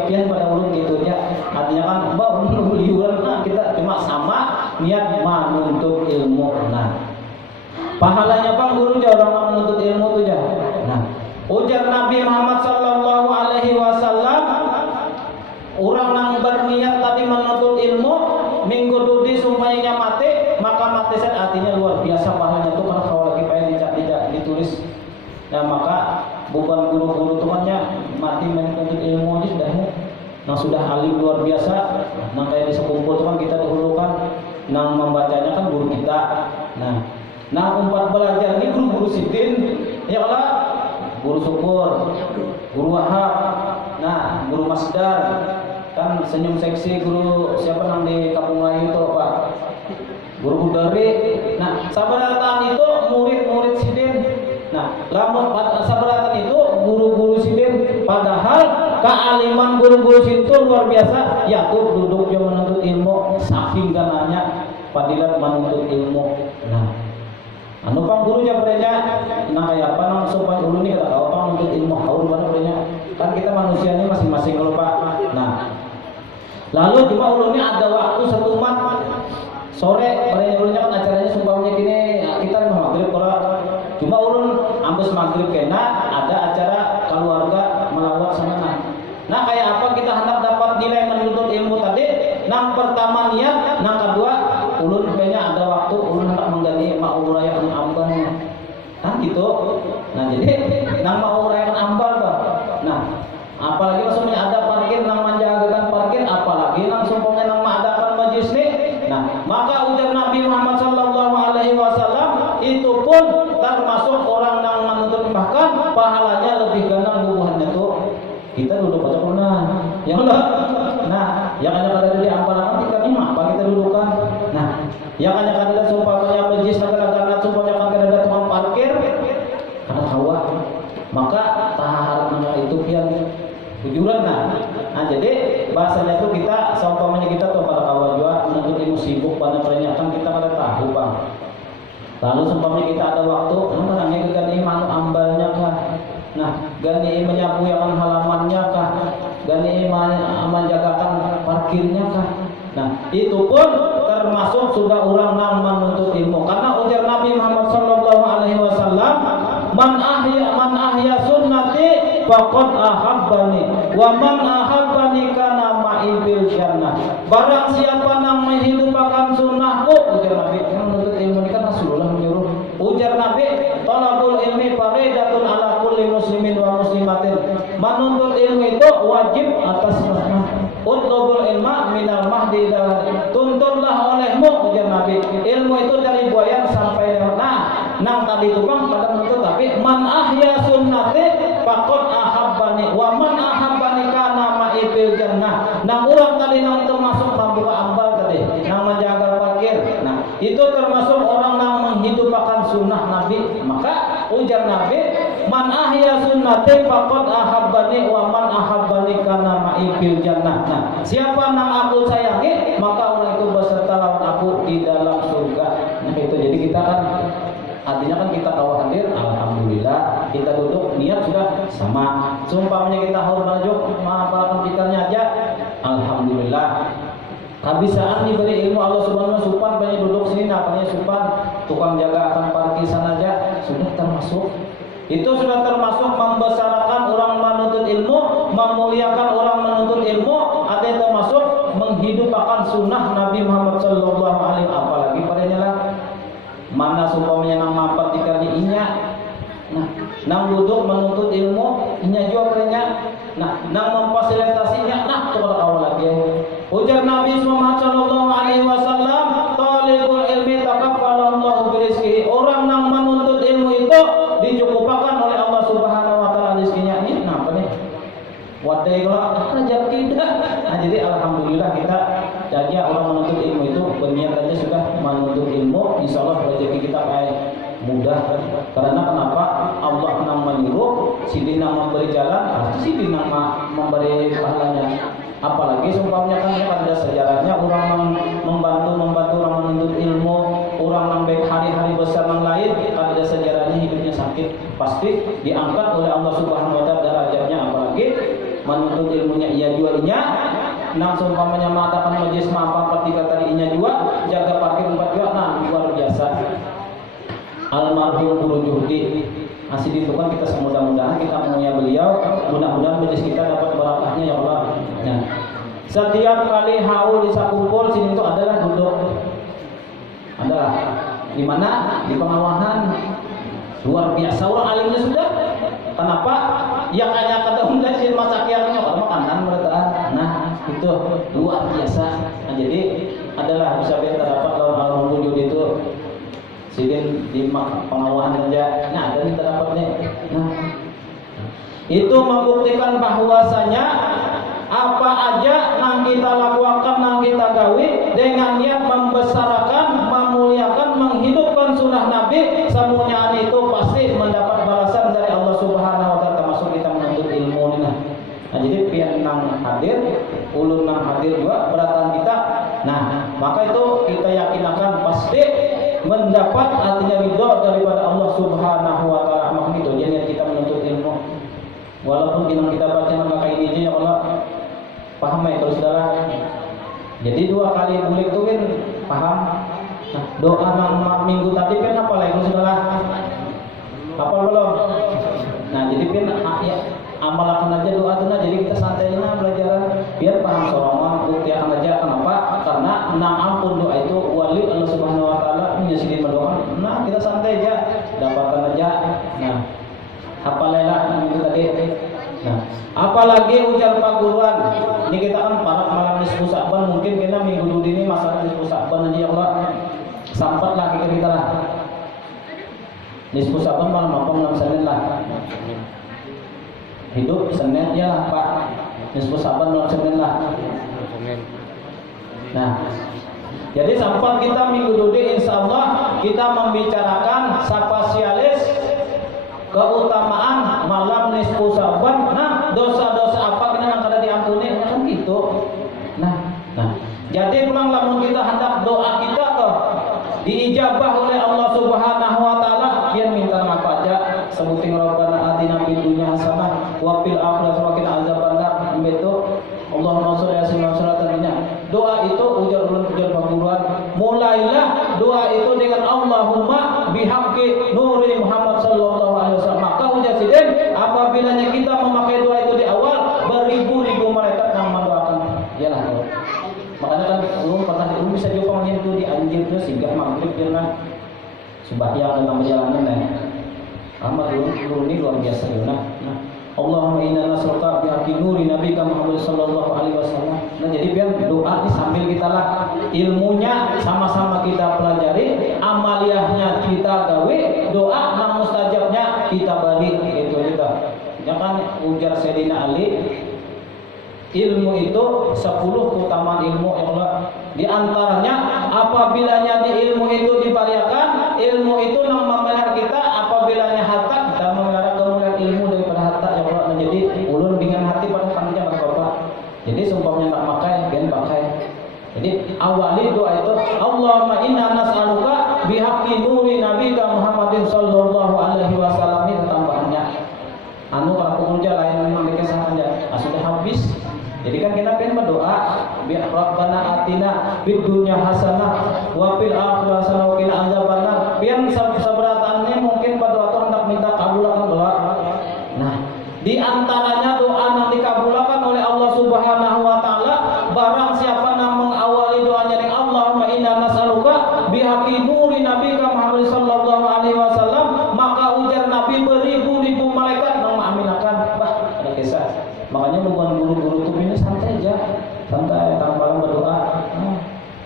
pian pada ulun gitu ya. Artinya kan mbak ulun liuran, nah kita cuma sama niat menuntut ilmu. Nah, pahalanya bang guru ja orang menuntut ilmu tuh ja. Nah, ujar Nabi Muhammad sallallahu alaihi wasallam, orang yang berniat tadi menuntut ilmu minggu tudi sumpahnya mati, maka mati set artinya luar biasa pahalanya tuh, karena kalau lagi pengen tidak ditulis. Nah maka bukan guru-guru temannya mati menuntut ilmu aja sudah ya. Nah sudah alim luar biasa. Nah kayak di sekumpul teman kita dahulu kan, nah membacanya kan guru kita. Nah umpat belajar ini guru-guru sidin, ya Allah, guru syukur, guru wahab, nah guru masdar, kan senyum seksi guru siapa nang di Kampung Melayu itu Pak, guru Budari. Nah sabaratan itu murid-murid sidin. Nah lamun sabaratan itu guru-guru sidin, padahal kealiman guru-guru sidin itu luar biasa. Ya tuh duduk dia menuntut ilmu, saking gananya fadilat menuntut ilmu. Nah anu pang guru ja perenya, nah kayak apa nang sopan dulu nih kata kau pang menuntut ilmu haur mana perenya, kan kita manusia ini masing-masing kalau Pak. Nah lalu cuma ulunnya ada waktu satu mat sore, perenya ulunnya kan acaranya sumpahnya gini, kita mau maghrib kalau cuma ulun ambus maghrib kena ada acara keluarga melawat sana. Nah kayak apa kita hendak dapat nilai menuntut ilmu tadi? Nang pertama niat, nang kedua ulun kayaknya ada waktu ulun hendak mengganti mau urayakan ambalnya, kan gitu. Nah jadi nang mau urayakan ambal toh. Nah apalagi maksudnya ada parkir nang menjagakan parkir, apalagi nang sumpahnya nang mengadakan majlis nih. Nah maka ujar Nabi Muhammad sallallahu alaihi wasallam itu pun termasuk orang yang menuntut, bahkan pahalanya lebih gana bubuhannya tuh. Kita duduk pada pernah, ya Allah. Nah, yang ada di ampalan nanti kami apa kita dudukan. Nah, yang ada sumpahnya majlis negara sumpahnya ada tukang parkir, karena hawa. Maka taharap itu yang tujuan. Nah jadi bahasanya tuh kita seumpamanya kita tuh pada kawan juga menuntut ilmu sibuk pada perenyakan kita pada tahu bang. Lalu seumpamanya kita ada waktu, menangnya ganti manu ambalnya kah? Nah ganti menyapu yang halamannya kah? Ganti menjagakan parkirnya kah? Nah itu pun termasuk sudah orang yang menuntut ilmu, karena ujar Nabi Muhammad sallallahu alaihi wasallam, man ahya sunnati faqad ahabbani wa man ahabbani kana ma'i bil jannah. Barang siapa yang menghidupkan sunnahku, ujar Nabi, menuntut ilmu ini kan Rasulullah menyuruh. Ujar Nabi, talabul ilmi faridatun ala kulli muslimin wa muslimatin. Menuntut ilmu itu wajib atas muslim. Utlubul ilma minal mahdi ila, tuntutlah olehmu, ujar Nabi, ilmu itu dari buayan sampai lewat. Nang tadi itu bang pada menuntut, tapi man ahya sunnati faqad ahabbani wa man ahabbani kana ma'i fil jannah. Nang orang tadi nang termasuk membuka ambal tadi, nang menjaga parkir. Nah itu termasuk orang yang menghidupkan sunnah Nabi. Maka ujar Nabi, man ahya sunnati faqad ahabbani wa man ahabbani kana ma'i fil jannah. Nah siapa nang aku sayangi, maka orang itu beserta lawan aku di dalam surga. Nah itu jadi kita kan artinya kan kita tahu hadir, alhamdulillah. Kita duduk niat sudah sama. Sumpahnya kita harus maju para pikirannya aja, alhamdulillah. Habisaan diberi ilmu Allah Subhanahu wa taala, supan banyak duduk sini, namanya supan tukang jaga akan parkir sana aja sudah termasuk. Itu sudah termasuk membesarkan orang menuntut ilmu, memuliakan orang menuntut ilmu. Ada yang termasuk menghidupkan sunnah Nabi Muhammad sallallahu alaihi wasallam. Apalagi padanya lah mana sumpahnya nang mampet dikali inya. Nah, nang duduk menuntut ilmu inya juga perenya. Nah, nang memfasilitasinya, nah itu kalau awal lagi. Ujar Nabi Muhammad sallallahu alaihi wasallam, talibul ilmi takaffalallahu birizqihi. Orang nang menuntut ilmu itu dicukupkan oleh Allah Subhanahu wa taala rezekinya. Ini kenapa nih? Wadai kalau rezeki tidak. Nah, jadi alhamdulillah kita jadi orang menuntut ilmu itu berniat aja sudah menuntut ilmu, insyaallah rezeki kita baik mudah. Karena kenapa? Allah yang menyuruh, sidin yang memberi jalan, pasti sidin yang memberi pahalanya. Apalagi sumpahnya kan ada sejarahnya orang yang membantu orang menuntut ilmu, orang yang baik hari-hari besar yang lain, kan ada sejarahnya hidupnya sakit, pasti diangkat oleh Allah Subhanahu wa taala derajatnya. Apalagi menuntut ilmunya ia jual dunia nang seumpamanya mengadakan majelis maaf 3 kalinya juga jaga parkir 4 juga. Nah luar biasa almarhum Guru Juhdi masih kan kita semudah-mudahan kita memuja beliau, mudah-mudahan majelis kita dapat barakahnya ya Allah. Nah, setiap kali haul bisa kumpul sini itu adalah duduk adalah di mana di pengawahan luar biasa orang alimnya sudah. Kenapa? Ya kayak kata unda sih masa kiamatnya makanan mereka. Nah itu luar biasa. Nah, jadi adalah bisa kita dapat lawan almarhum Juhdi itu sidin di pengawahan saja. Nah ada yang terdapatnya. Nah itu membuktikan bahwasanya apa aja yang kita lakukan, yang kita gawe dengan niat membesarkan, memuliakan, menghidupkan sunnah Nabi, semuanya itu pasti mendapat balasan dari Allah Subhanahu wa taala, termasuk kita menuntut ilmu. Nah jadi pian nang hadir, ulun nang hadir juga beratan kita. Nah maka itu kita yakinkan pasti mendapat artinya ridho daripada Allah Subhanahu wa taala. Makanya itu jadi kita menuntut ilmu. Walaupun kita baca maka ini aja ya Allah. Paham ya kalau saudara? Jadi 2 kali bulik itu kan paham. Nah, doa nang minggu tadi kan apa lagi kalau saudara? Apa belum? Nah, jadi kan ya amalkan aja doa itu nah, jadi kita santai nah belajar biar paham sorongan buktikan aja. Kenapa? Karena nang ampun doa itu wali Allah Subhanahu wa taala menyesidi mendoa. Nah, kita santai aja, dapatkan aja. Nah, apalah itu tadi. Nah, apalagi ujar Pak Guruan. Ini kita kan para malam nisfu Sa'ban, mungkin kita minggu dulu ini masalah nisfu Sa'ban aja ya Allah. Sampatlah kita lah. Nisfu Sa'ban malam apa malam Senin lah. Hidup Senin ya Pak. Nisfu Sa'ban malam Senin lah. Nah, jadi sampai kita minggu dulu insya Allah kita membicarakan spasialis keutamaan malam nisfu Sa'ban. Nah, dosa-dosa apa yang ada diampuni kan gitu. Nah, jadi pulang lamun kita hendak doa kita kok diijabah oleh Allah Subhanahu wa taala, biar minta apa aja sebutin Rabbana atina fid dunya hasanah wa fil akhirati wa qina azabannar. Itu Allahumma sholli ala sayyidina. Doa itu ujar Pak mulailah doa itu dengan Allahumma bihaqqi nuri Muhammad sallallahu alaihi wasallam. Maka ujar sidin apabila kita memakai doa itu di awal beribu-ribu malaikat yang mendoakan. Iyalah. Makanya kan pernah bisa juga itu di anjir itu sehingga maghrib jangan sembahyang dalam perjalanan ya. Amat dulu ini luar biasa ya. Nah, Allahumma inna nas'aluka bihaqqi nuri nabiyika Muhammad sallallahu alaihi wasallam. Nah, jadi biar doa ini sambil kita lah ilmunya sama-sama kita pelajari, amaliyahnya kita gawe, doa nang mustajabnya kita balik gitu kita. Ya kan ujar Sayyidina Ali, ilmu itu 10 keutamaan ilmu ya Allah. Di antaranya apabila di ilmu itu dipariakan, ilmu itu nang memelihara kita, apabila harta kita memelihara kemuliaan ilmu daripada harta ya Allah. Nah, jadi ulun dengan hati pada panjang Bapak. Jadi sumpahnya tak pakai, biar pakai. Jadi awali doa itu Allahumma inna nas'aluka bihaqqi nuri nabiyika Muhammadin sallallahu alaihi wasallam. Ini tambahannya. Anu kalau kumpulnya lain memang dikesan aja. Sudah habis. Jadi kan kita pengen berdoa bi Rabbana atina fid dunya hasanah wa fil akhirati hasanah wa qina azabannar. Pian sabaratannya mungkin berdoa tuh hendak minta kabulkan doa. Nah, di antaranya doa yang dikabulkan oleh Allah Subhanahu wa taala, barang siapa yang mengawali doanya dengan Allahumma inna nas'aluka bihaqqi nuri nabiyika Muhammad sallallahu alaihi wasallam, maka ujar Nabi beribu-ribu malaikat yang mengaminkan. Bah, ada kisah. Makanya bukan guru-guru tuh ini santai aja, santai tanpa berdoa.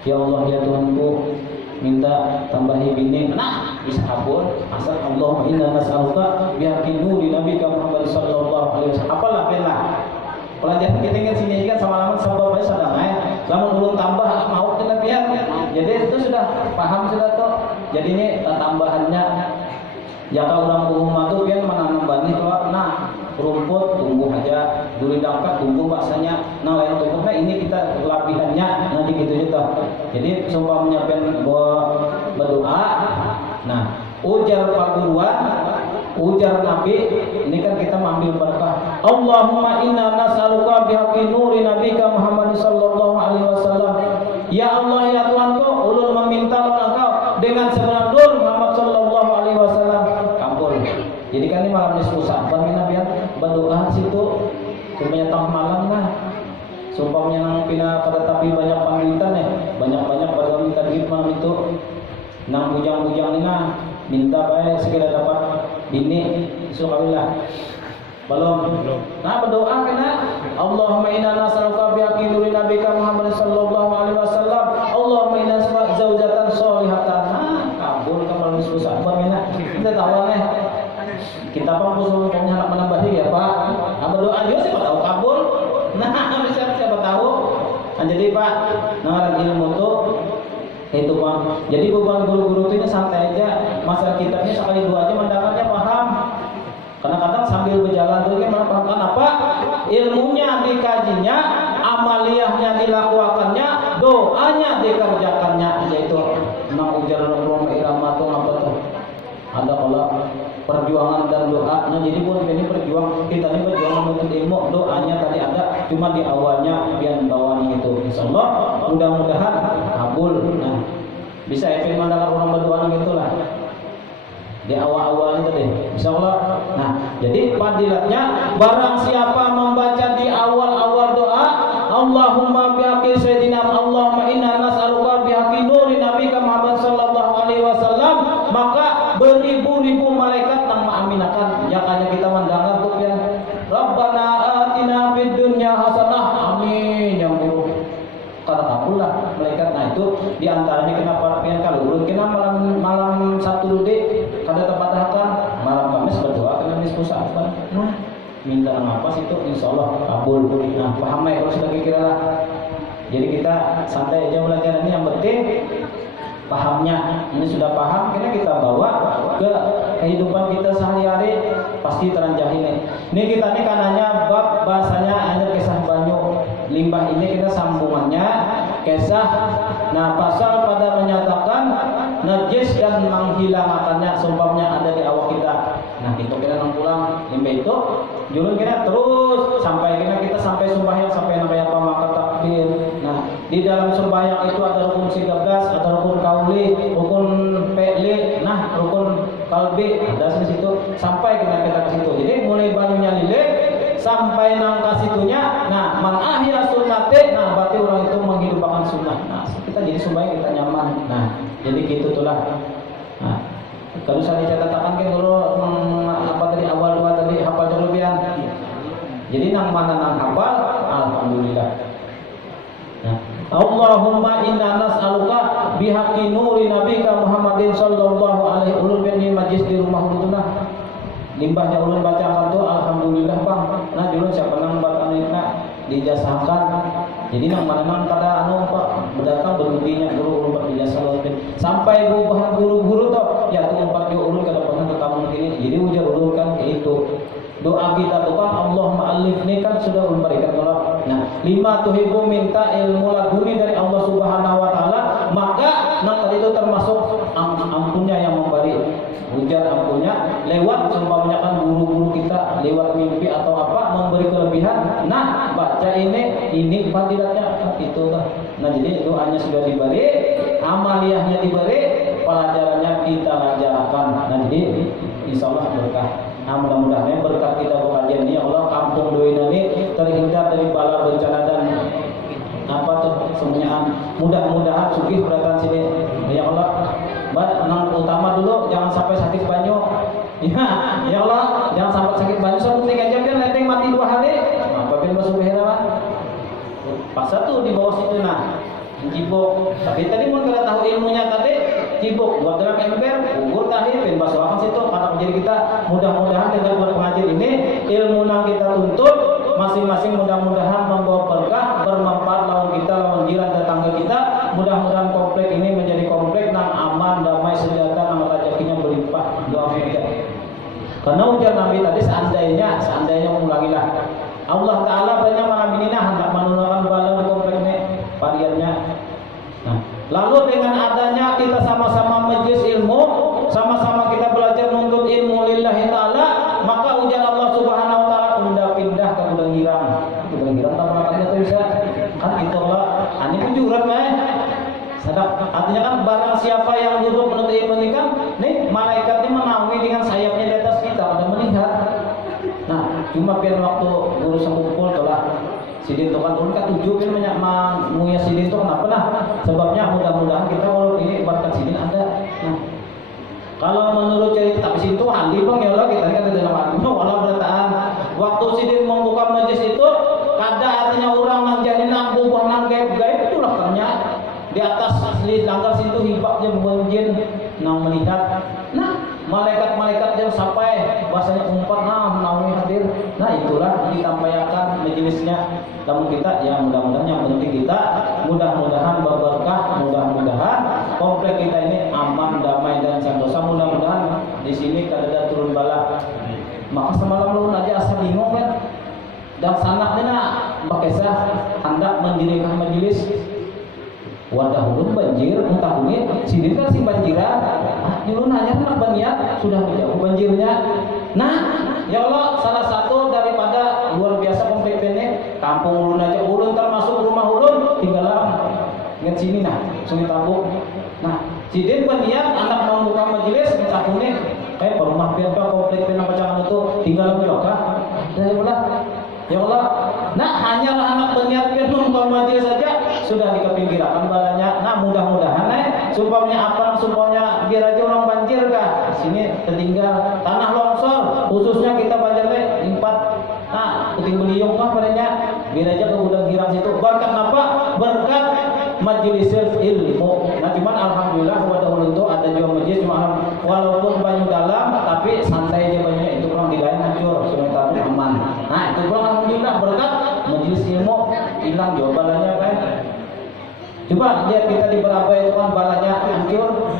Ya Allah ya Tuhanku, minta tambahi bini. Nah, bisa kabul. Asal Allahumma inna nas'aluka bihaqqi nuri nabiyika Muhammad sallallahu alaihi wasallam. Apalah benar. Pelajaran kita ingat sini kan sama-sama sabab sadar lamun ulun tambah mau kita biar. Jadi itu sudah paham sudah toh. Jadi ini tambahannya jika orang umum itu biar menanam benih toh. Nah, rumput tumbuh aja, duri dangkat tumbuh bahasanya. Nah, yang tumbuhnya ini kita kelebihannya nanti gitu juga. Jadi sumpah menyiapkan berdoa. Nah, ujar Pak Guruan Ujar Nabi, ini kan kita mengambil berkah. Allahumma inna nas'aluka bihaqqi nuri nabika Muhammad sallallahu alaihi wasallam. Ya Allah ya Tuhanku, ulun meminta Engkau dengan sebenar nur Muhammad sallallahu alaihi wasallam. Kabul. Jadi kan ini malam nisfu Sa'ban Nabi berdoa situ semuanya tengah malam lah. Sumpahnya nang pina pada tapi banyak panggitan ya, banyak-banyak pada minta duit malam itu. Nang bujang-bujang ini minta baik segera dapat bini sukawilah. Belum. Nah berdoa kena Allahumma inna nas'aluka bihaqqi nuri nabika Muhammad sallallahu alaihi wasallam. Allahumma inna nas'aluka zaujatan sholihatan. Nah, kabul kan malam nisfu Sa'ban kita tahu nih. Kita pun punya anak menambah ya Pak. Nah, berdoa juga siapa tahu kabul. Nah, siapa tahu. Nah, jadi Pak, nah ilmu tuh itu Pak. Jadi beban guru-guru itu santai aja. Masa kitabnya sekali dua aja mendaratnya paham. Kadang-kadang sambil berjalan tuh kan mengatakan apa? Ilmunya dikajinya, amaliyahnya dilakukannya, doanya dikerjakannya. Yaitu nang ujar rumah irama tuh apa tuh? Ada kalau perjuangan dan doa. Nah jadi pun ini kita ini berjuang menuntut ilmu, doanya tadi ada, cuma di awalnya biar bawahnya itu. Insyaallah mudah-mudahan kabul. Nah bisa efek mendengar orang berdoa gitulah di awal-awal itu deh. Insyaallah. Nah jadi fadilatnya barang siapa membaca di awal-awal doa Allahumma bihaqqi sayyidina Allahumma inna nas'aluka bihaqqi nuri nabika Muhammad sallallahu alaihi wasallam, maka beribu-ribu malaikat yang mengaminakan. Jakanya kita mendengar tuh yang Rabbana atina fid dunya hasanah, amin yang buruk kata kapulah malaikat. Nah itu diantaranya kenapa pengen kalau ulun kena malam Sabtu deh kada tempat akan malam Kamis berdoa kena nisfu Sa'ban. Nah minta apa sih itu insyaallah kabul. Nah paham ya kalau sudah kira lah. Jadi kita santai aja belajar ini, yang penting pahamnya. Ini sudah paham, kita bawa ke kehidupan kita sehari-hari, pasti teranjah ini. Ini kita nih kanannya bab bahasanya hanya kisah banyu limbah. Ini kita sambungannya kisah. Nah pasal pada menyatakan najis dan menghilangkannya, sumpahnya ada di awak kita. Nah itu kita pulang limbah itu julun kita terus sampai kita sampai sembahyang sampai namanya apa maka takbir. Nah di dalam sembahyang itu ada rukun 13, ada rukun kauli, rukun fi'li, nah rukun kalbi, ada di situ sampai kita ke situ. Jadi mulai banyunya lilih sampai nang ke situnya. Nah man ahya sunnate, nah berarti orang itu menghidupkan sunnah. Nah kita jadi sembahyang kita nyaman. Nah jadi gitu tulah. Nah kalau saya catatan kan dulu apa tadi awal dua tadi hafal terlebihan. Jadi nang mana nang hafal, alhamdulillah. Nah, Allahumma inna nas'aluka bihaqqi nuri nabika Muhammadin sallallahu alaihi ulun bin majlis di rumah ulunah. Limbahnya ulun bacakan tuh alhamdulillah Bang. Nah dulu siapa nang bacaannya dijasahkan. Jadi nang mana nang kada anu Pak berdatang berhentinya guru ulun dijasa sampai guru-guru tuh ya tuh empat ulun kada pernah ketemu ini. Jadi ujar ulun kan itu doa kita tuh kan Allahumma alif ini kan sudah ulun berikan kalau. Nah lima tuhibbu minta ilmu laduni dari Allah subhanahu wa ta'ala, maka nang tadi itu termasuk ampunnya yang memberi. Ujar ampunnya lewat seumpamanya kan guru-guru kita lewat mimpi atau apa memberi kelebihan. Nah baca ini fadilatnya itu lah. Nah jadi doanya sudah diberi, amaliyahnya diberi, pelajarannya kita ajarkan. Nah jadi insyaallah berkah. Nah mudah-mudahan berkat kita kajian ini ya Allah kampung doi ini terhindar dari bala bencana dan apa tuh semuanya. Mudah-mudahan sugih beratan sini ya Allah. Nang utama dulu jangan sampai sakit banyu. Ya Allah jangan sampai sakit banyu. Satu tiga jam kan ledeng mati 2 hari. Apa pun masuk behera Pak. Pas satu di bawah situ nah. Cibuk. Tapi tadi mun kada tahu ilmunya tadi cibuk buat dalam ember kubur tadi pin basuhan situ kata menjadi kita mudah-mudahan dengan berpengajian ini ilmu yang kita tuntut masing-masing mudah-mudahan membawa berkah bermanfaat lawan kita lawan jiran tetangga kita. Mudah-mudahan komplek ini menjadi komplek yang aman damai sejahtera yang rezekinya berlimpah. Doa kita. Karena ujar Nabi tadi seandainya mengulangilah Allah Ta'ala banyak malam ini hendak menurunkan bala di komplek ini variannya. Nah, lalu dengan adanya kita sama-sama majlis ilmu, sama-sama kita belajar menuntut ilmu lillahi ta'ala, kan gitu lah. Ini penjurat mah. Sadap, artinya kan barang siapa yang duduk menuntut ilmu ini kan, nih malaikat ini menaungi dengan sayapnya di atas kita pada melihat. Nah, cuma pian waktu guru sekumpul tuh lah, sidin tuh kan ulun kan tujuh pian banyak muya sidin tuh kenapa lah? Sebabnya mudah-mudahan kita kalau ini berkat sidin ada. Nah, kalau menurut cerita tapi situ ahli bang ya Allah kita kan ada dalam hati, walau berataan waktu sidin membuka majlis itu, kada artinya orang nang jadi nang buah nang gaib-gaib itulah ternyata. Di atas langgar situ hibak dia menjin nang melihat. Nah, malaikat-malaikat yang sampai bahasanya umpat naungi hadir. Nah, itulah ditampaikan majelisnya. Namun kita ya mudah-mudahan yang penting kita mudah-mudahan berberkah, mudah-mudahan komplek kita ini aman, damai dan sentosa. Mudah-mudahan di sini kada turun bala. Maka semalam lu aja asal bingung kan. Dan sanaknya Mbak hendak mendirikan majelis. Wadah ulun banjir, entah ini sidin kan si banjiran. Ulun hanya nak berniat sudah menjauh banjirnya. Nah, ya Allah, salah satu daripada luar biasa komplek ini kampung ulun aja, ulun termasuk rumah ulun tinggalan ingat sini nah, Sungai Tabuk. Nah, sidin berniat anak membuka majelis entah ini kayak rumah piapa komplek apa macam itu tinggalan juga. Dari mulai ya Allah, nah hanyalah anak berniat membuka majelis saja sudah dikepinggirakan balanya. Nah mudah-mudahan sumpahnya apa sumpahnya biar aja orang banjir kah sini tertinggal tanah longsor khususnya kita banjir empat. Nah keting beliung mah padanya biar aja ke gudang girang situ berkat apa berkat majelis ilmu. Nah cuman alhamdulillah wadah ulun tuh ada juga majelis cuma walaupun banyak dalam tapi santai aja banyak itu kurang di lain hancur Sungai Tabuk aman. Nah itu kurang alhamdulillah berkat majelis ilmu hilang jawabannya kan. Coba lihat kita di Berapa itu kan balanya hancur.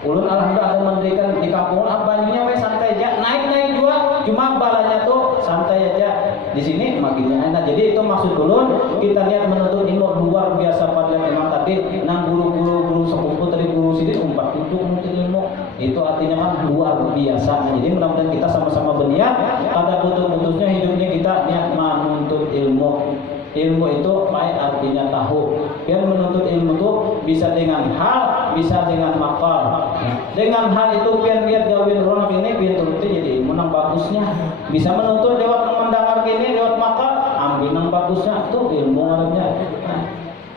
Ulun alhamdulillah ada mendirikan di kampung banjirnya santai aja naik juga cuma balanya tuh santai aja. Di sini makinnya enak. Jadi itu maksud ulun kita lihat menuntut ilmu luar biasa pada memang tadi nang guru sepupu tadi guru sini umpat duduk menuntut ilmu itu artinya kan luar biasa. Jadi mudah-mudahan kita sama-sama berniat pada putus-putusnya hidupnya kita niat menuntut ilmu. Ilmu itu baik artinya tahu. Biar menuntut ilmu itu bisa dengan hal, bisa dengan makal. Dengan hal itu biar gawin orang ini biar turuti jadi ilmu yang bagusnya. Bisa menuntut lewat mendengar gini lewat makal, ambil yang bagusnya itu ilmu artinya.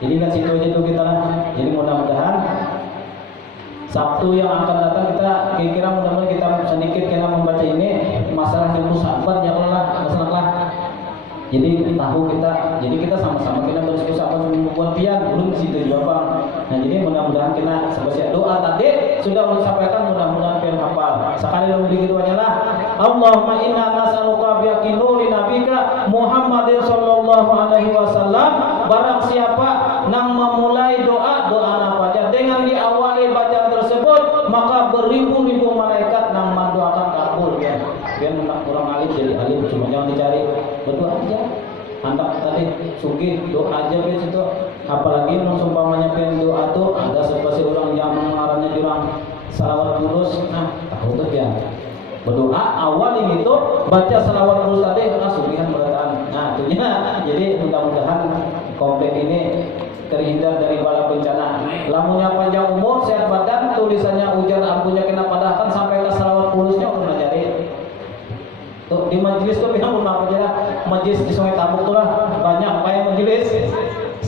Jadi kan situ aja tuh kita lah. Jadi mudah-mudahan Sabtu yang akan datang kita kira-kira mudah-mudahan kita sedikit kena membaca ini masalah ilmu sahabat ya Allah, masalah. Jadi tahu kita, jadi kita sama-sama kita berusaha membuat pian belum situ jawaban. Nah jadi mudah-mudahan kita sebesar doa tadi sudah disampaikan mudah-mudahan pian hafal. Sekali lagi doanya lah. Allahumma inna nas'aluka bi nuri nabika Muhammadin sallallahu alaihi wasallam. Barang siapa nang memulai doa apa aja dengan diawali bacaan tersebut maka beribu-ribu malaikat nang mendoakan kabul ya. Biar nak kurang alim jadi alim cuma jangan dicari berdoa aja. Hendak tadi sugih doa aja biar itu. Apalagi mensumpamanya pengen doa tuh ada seperti orang yang mengarangnya jurang salawat mulus. Nah tahu tuh ya. Berdoa awal yang itu baca salawat mulus tadi karena sugihan berataan. Nah itunya jadi mudah-mudahan komplek ini terhindar dari bala bencana. Lamunnya panjang umur, sehat badan, tulisannya hujan ampunya kena padahkan sampai ke salawat mulusnya udah cari. Tuh di majelis tuh bilang apa aja majelis di Sungai Tabuk tuh lah banyak kayak majelis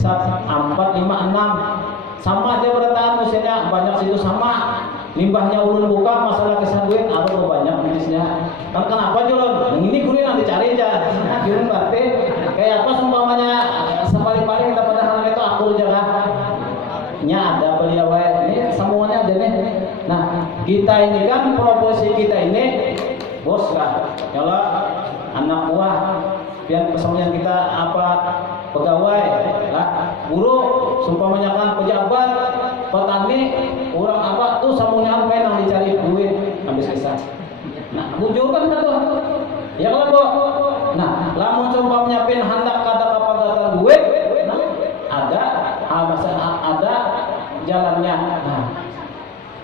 4, 5, 6 sama aja berataan usianya banyak situ sama limbahnya ulun buka masalah kesanduin ada banyak majelisnya kan kenapa julun ini kuliah nanti cari aja julun berarti kayak apa seumpamanya sepali-pali kita pada hal itu aku jaga nya ada beliau ini semuanya aja nih. Nah kita ini kan proposisi kita ini bos lah, ya Allah, anak buah, biar pesannya kita apa pegawai, lah, guru, sumpamanya kan pejabat, petani, orang apa tuh semuanya apa yang dicari duit habis kisah. Nah, bujukan kan tuh, ya kalau bu, nah, lamun sumpamanya pin hendak kata kapagatan duit, nah, ada jalannya. Nah,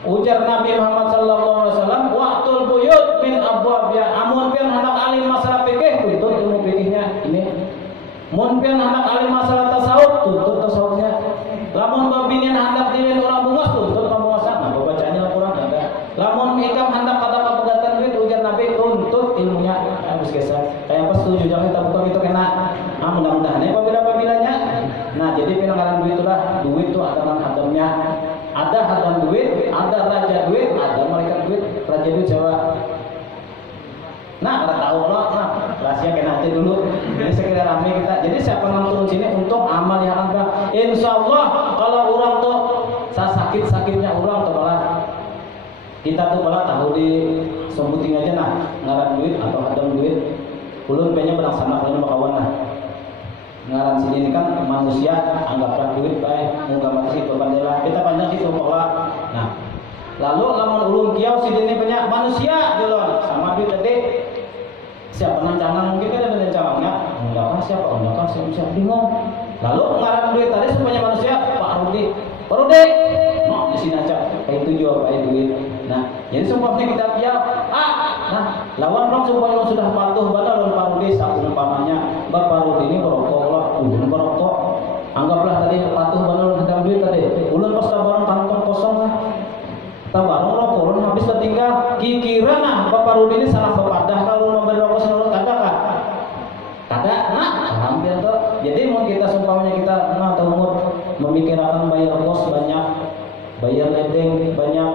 ujar Nabi Muhammad sallallahu alaihi wasallam waqtul buyut min abwabya amun pian hendak alim masalah fikih itu ilmu fikihnya ini Mun pian hendak alim masalah tasawuf, tuntut tasawufnya. Lamun babinian hendak dilin orang bungas, tuntut pembuasan. Nah, bacaannya Al-Qur'an ada. Lamun ikam hendak kata kapegatan duit ujar Nabi, tuntut ilmunya. Harus geser. Kayak pas setuju jangan kita buka itu kena. Nah, mudah-mudahan ya pabila-pabilanya. Nah, jadi penanggalan duit itulah, duit itu ada hadamnya. Ada hadam duit, ada raja duit, ada malaikat duit, raja duit Jawa. Nah, kita tahu loh, nah, rahasia kena hati dulu. Ini sekira rame kita. Jadi siapa yang turun sini untuk amal yang akan. Insya Allah kalau orang tuh sakit-sakitnya orang tuh malah kita tuh malah tahu di sebuting aja nah ngaran duit atau hadam duit. Ulun pengen berang sama kalian kawan lah. Ngaran sini ini kan manusia anggaplah duit baik muka mati berbandela kita panjang sih pola. Nah, lalu lamun ulun kiau sini punya manusia dulu sama duit tadi. Siapa nancangan mungkin kan ada nancangannya enggak apa siapa siapa bingung. Lalu ngaran duit tadi semuanya manusia Pak Rudi no di sini aja kayak itu jual kayak duit. Nah jadi sumpahnya kita kiau nah lawan orang supaya sudah patuh pada lawan Pak Rudi satu umpamanya Bapak Rudi ini berokok lah ulun berokok anggaplah tadi patuh pada lawan duit tadi ulun pas barang kantong kosong lah tabarang rokok ulun habis tertinggal kira nah Bapak Rudi ini salah pepadah kalau memberi rokok seluruh kata nah hampir tuh jadi mau kita sumpahnya kita nah umur memikirkan bayar kos banyak bayar ledeng banyak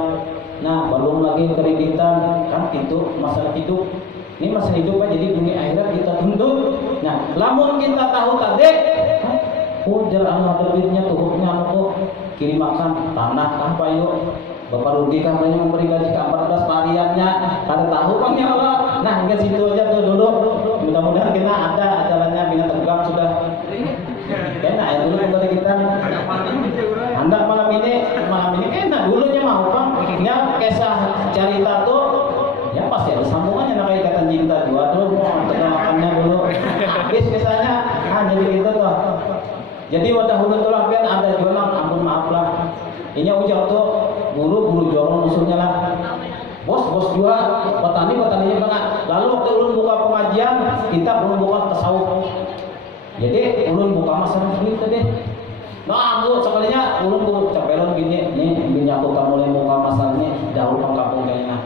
nah belum lagi kreditan kan itu masalah hidup ini masalah hidup kan jadi dunia akhirat kita tuntut nah lamun kita tahu tadi jalan ada duitnya tuhupnya aku kirim makan tanah apa yuk Bapak Rudi katanya memberi gaji ke 14 variannya kada tahu bang ya Allah nah hingga situ aja tuh dulu mudah-mudahan kita ada jalannya bina tegak sudah kena ya dulu kembali kita hendak malam ini kena dulunya mau bang ya kisah cerita tuh ya pasti ada sambungannya nah kayak ikatan cinta juga dulu makannya dulu habis kisahnya jadi gitu tuh jadi wadah hulu tuh lampian ada jualan ampun maaf lah ini ujar tuh guru jorong musuhnya lah bos juga petaninya banget lalu waktu ulun buka pengajian kita belum buka tasawuf jadi ulun buka masalah ini tadi nah lu sekalinya ulun tuh capelon gini nih aku kamu mulai buka masalahnya dahulu kampung kayaknya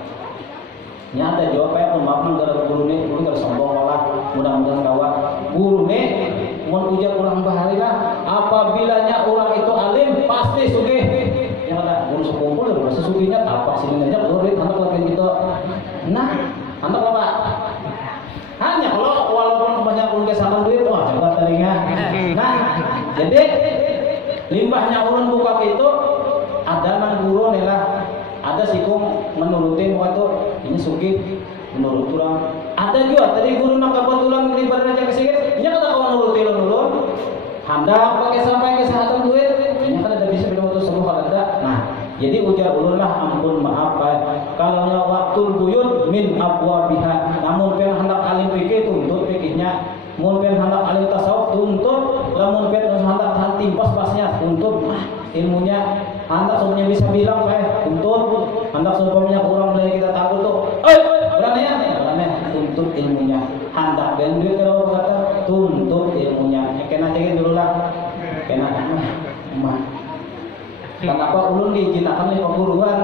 ini ada jawab kayak maaf gara guru nih guru gara sombong lah mudah-mudahan kawan guru nih mau ujar orang bahari lah apabilanya orang itu alim pasti sugih yang ada guru sekumpul dari sesuginya tapak sini aja guru anak lagi gitu nah anak apa hanya kalau walaupun banyak ulun kesakan duit wah coba telinga nah jadi limbahnya ulun buka itu ada man guru nih lah ada sikung menurutin waktu ini sugih menurut orang ada juga tadi guru nak kebetulan limbah aja kesini ini kata kawan nurutin ulun hendak pakai sampai kesehatan duit ini kan ada bisa bilang waktu semua ada nah jadi ujar ulun lah ampun maaf kalau waktu buyut min abwabiha namun pen hendak alim fikih tuntut fikihnya mun pen hendak alim tasawuf tuntut lamun pen hendak hati pas-pasnya tuntut ilmunya hendak semuanya bisa bilang tuntut hendak semuanya orang dari kita takut tuh berani tuntut ilmunya hendak ben duit kalau kata tuntut ilmunya kena cekin dulu lah kena mah kenapa ulun diizinakan oleh perguruan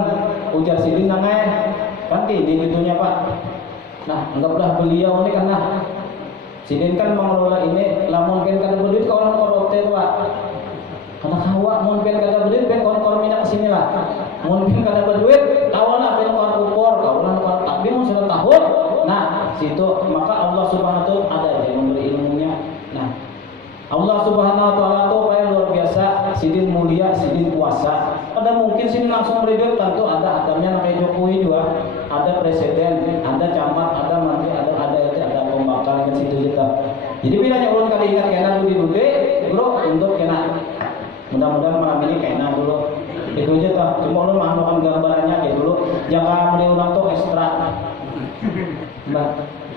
ujar sidin nangai kan gini gitunya pak nah anggaplah beliau ini karena sidin kan mengelola ini lamun kan kada berduit ke orang korote pak karena hawa mun pen kada berduit pen kon minyak kesini lah mun pen kada berduit kawan lah pen kon kupor kawan tapi mun sudah tahun nah situ maka Allah Subhanahu wa taala ada yang memberi ilmunya nah Allah Subhanahu wa taala itu yang luar biasa sidin mulia sidin kuasa pada mungkin sidin langsung beri tentu ada adamnya namanya Jokowi juga ada presiden ada camat ada menteri ada pembakar dengan situ kita jadi bilanya ulun kali ingat kena dulu bro untuk kena mudah-mudahan malam ini kena dulu itu aja tuh cuma ulun manukan gambarannya kayak dulu jangan beli orang tuh ekstra nah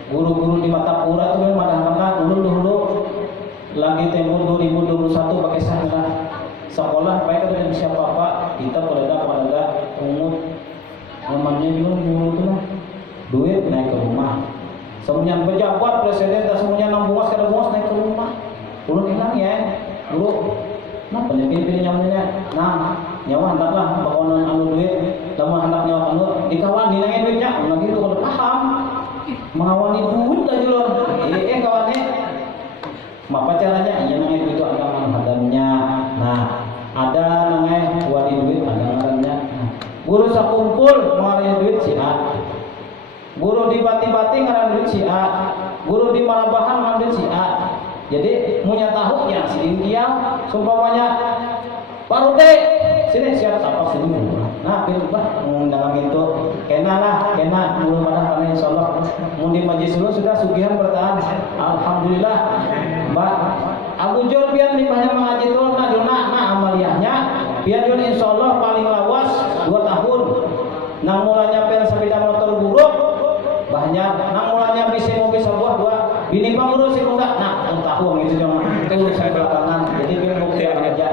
guru-guru di Matapura tuh memang ulun dulu lagi tempo 2021 pakai sana sekolah baik ada siapa pak kita pada umur namanya juga guru tuh lah duit naik ke rumah semuanya pejabat presiden dan semuanya 6 buas kada buas naik ke rumah ulun hilang ya dulu nah pilih nyamannya nah nyawa hendaklah bakonan anu duit lama hendak nyawa anu dikawan dinangin duitnya lagi itu kalau paham mengawani duit lah julur kawannya apa caranya iya nangin itu ada manhadannya nah ada nangin wadi duit ada ngarannya guru sakumpul mengarannya duit si A guru di bati-bati ngaran duit si A guru di Marabahan ngaran duit si A jadi punya tahu ya si India sumpamanya baru deh sini siap apa sini nah pilih bah dalam itu kena belum ada karena insyaallah mundi majlis dulu sudah sugihan bertahan alhamdulillah mbak Abu Jor biar di banyak mengaji tuh nah amaliyahnya biar jun insyaallah paling lawas 2 tahun nang mulanya pen sepeda motor buruk banyak nang mulanya bisa mobil sebuah 2 bini pangurus itu enggak nah tahun itu yang itu saya belakangan jadi biar bukti aja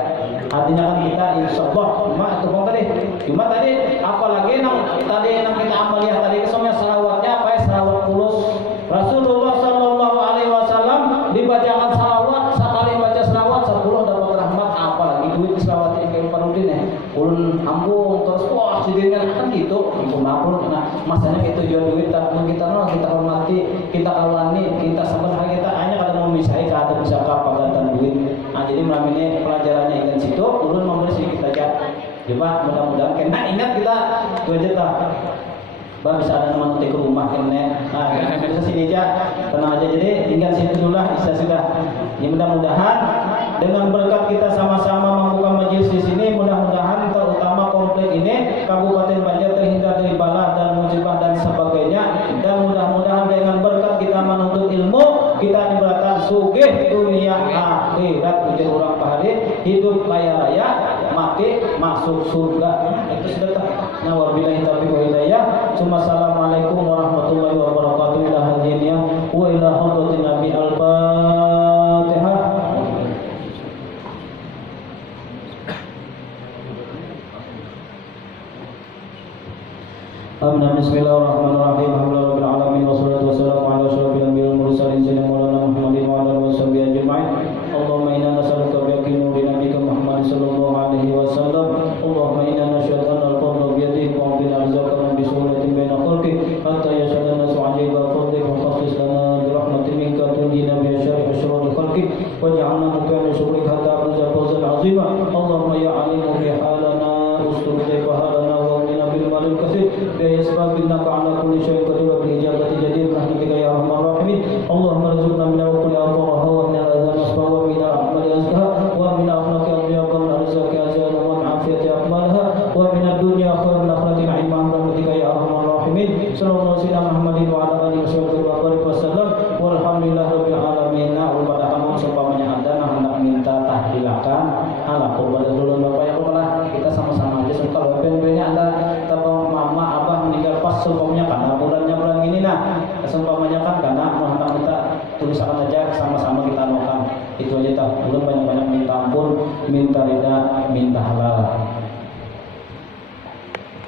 artinya kan kita insyaallah cuma tadi apalagi nang kita amaliyah tadi kesemua salawatnya apa ya salawat kulus Rasulullah sallallahu alaihi wasallam dibacakan salawat sekali baca salawat 10 dapat rahmat apalagi duit salawat yang parudin ya ulun ambung terus wah sidin kan gitu ampun nah masanya gitu jual duit tak kita hormati kita kawani kita sabar kita hanya kada mau misahi kada bisa kapagatan duit nah jadi malam ini pelajarannya ingin situ ulun memberi sedikit aja coba mudah-mudahan kena ingat kita 2 juta bah bisa ada nama ke rumah kena nah bisa sini aja tenang aja jadi tinggal situ dulu lah sudah ya mudah-mudahan dengan berkat kita sama-sama membuka majelis di sini mudah-mudahan terutama komplek ini Kabupaten Banjar terhindar dari bala dan musibah dan sebagainya dan mudah-mudahan dengan berkat kita menuntut ilmu kita diberikan sugih dunia akhirat ujar orang pahari hidup kaya raya mati masuk surga itu sedekah nah wabillahi taufiq wa hidayah assalamualaikum warahmatullahi wabarakatuh ila hadiniyah wa ila hadratin nabi al-fatihah Amin bismillahirrahmanirrahim alhamdulillahirabbil alamin wassalatu wassalamu ala asyrofil anbiya'i wal mursalin sayyidina maulana Muhammadin wa ala alihi washabihi ajma'in Allahumma inna nas'aluka bi haqqi nuri nabiyyika Muhammad sallallahu alaihi wasallam Allahumma inna nashhadu anna al-fadla bi yadika wa bil arzaqana bi suhulatin baina khalqik hatta yashhadu an-nasu 'alayka fadlik wa khassis lana bi rahmatin minka tunjina bi syarri asyraril khalqik waj'alna muti'an syukrik hatta abuza fawzan 'azima Allahumma ya 'alimu bi halana ustur halana wa qina bil malil katsir ya sababinaka 'ala kulli syai'in qadir wa bil ijabati jadir rahmatika ya arhamar rahimin Allahumma arzuqna min kulli awqaha wa min al-adhan asfa wa min al-a'mali azka wa min al-akhlaqi adyaqan arzaqi azal wa min afiyati aqmalha wa min ad-dunya khairun akhirati na'imah rahmatika ya arhamar rahimin sallallahu alaihi Muhammadin wa ala alihi wasallam walhamdulillah rabbil alamin pada kamu seumpamanya ada hendak minta tahlilakan ala kepada dulu Bapak ya Allah kita sama-sama aja kalau ben-bennya ada atau mama abah meninggal pas seumpamanya karena bulan gini nah seumpamanya kan karena hendak minta tulisan aja sama-sama kita doakan itu aja tak belum banyak-banyak minta ampun minta ridha minta halal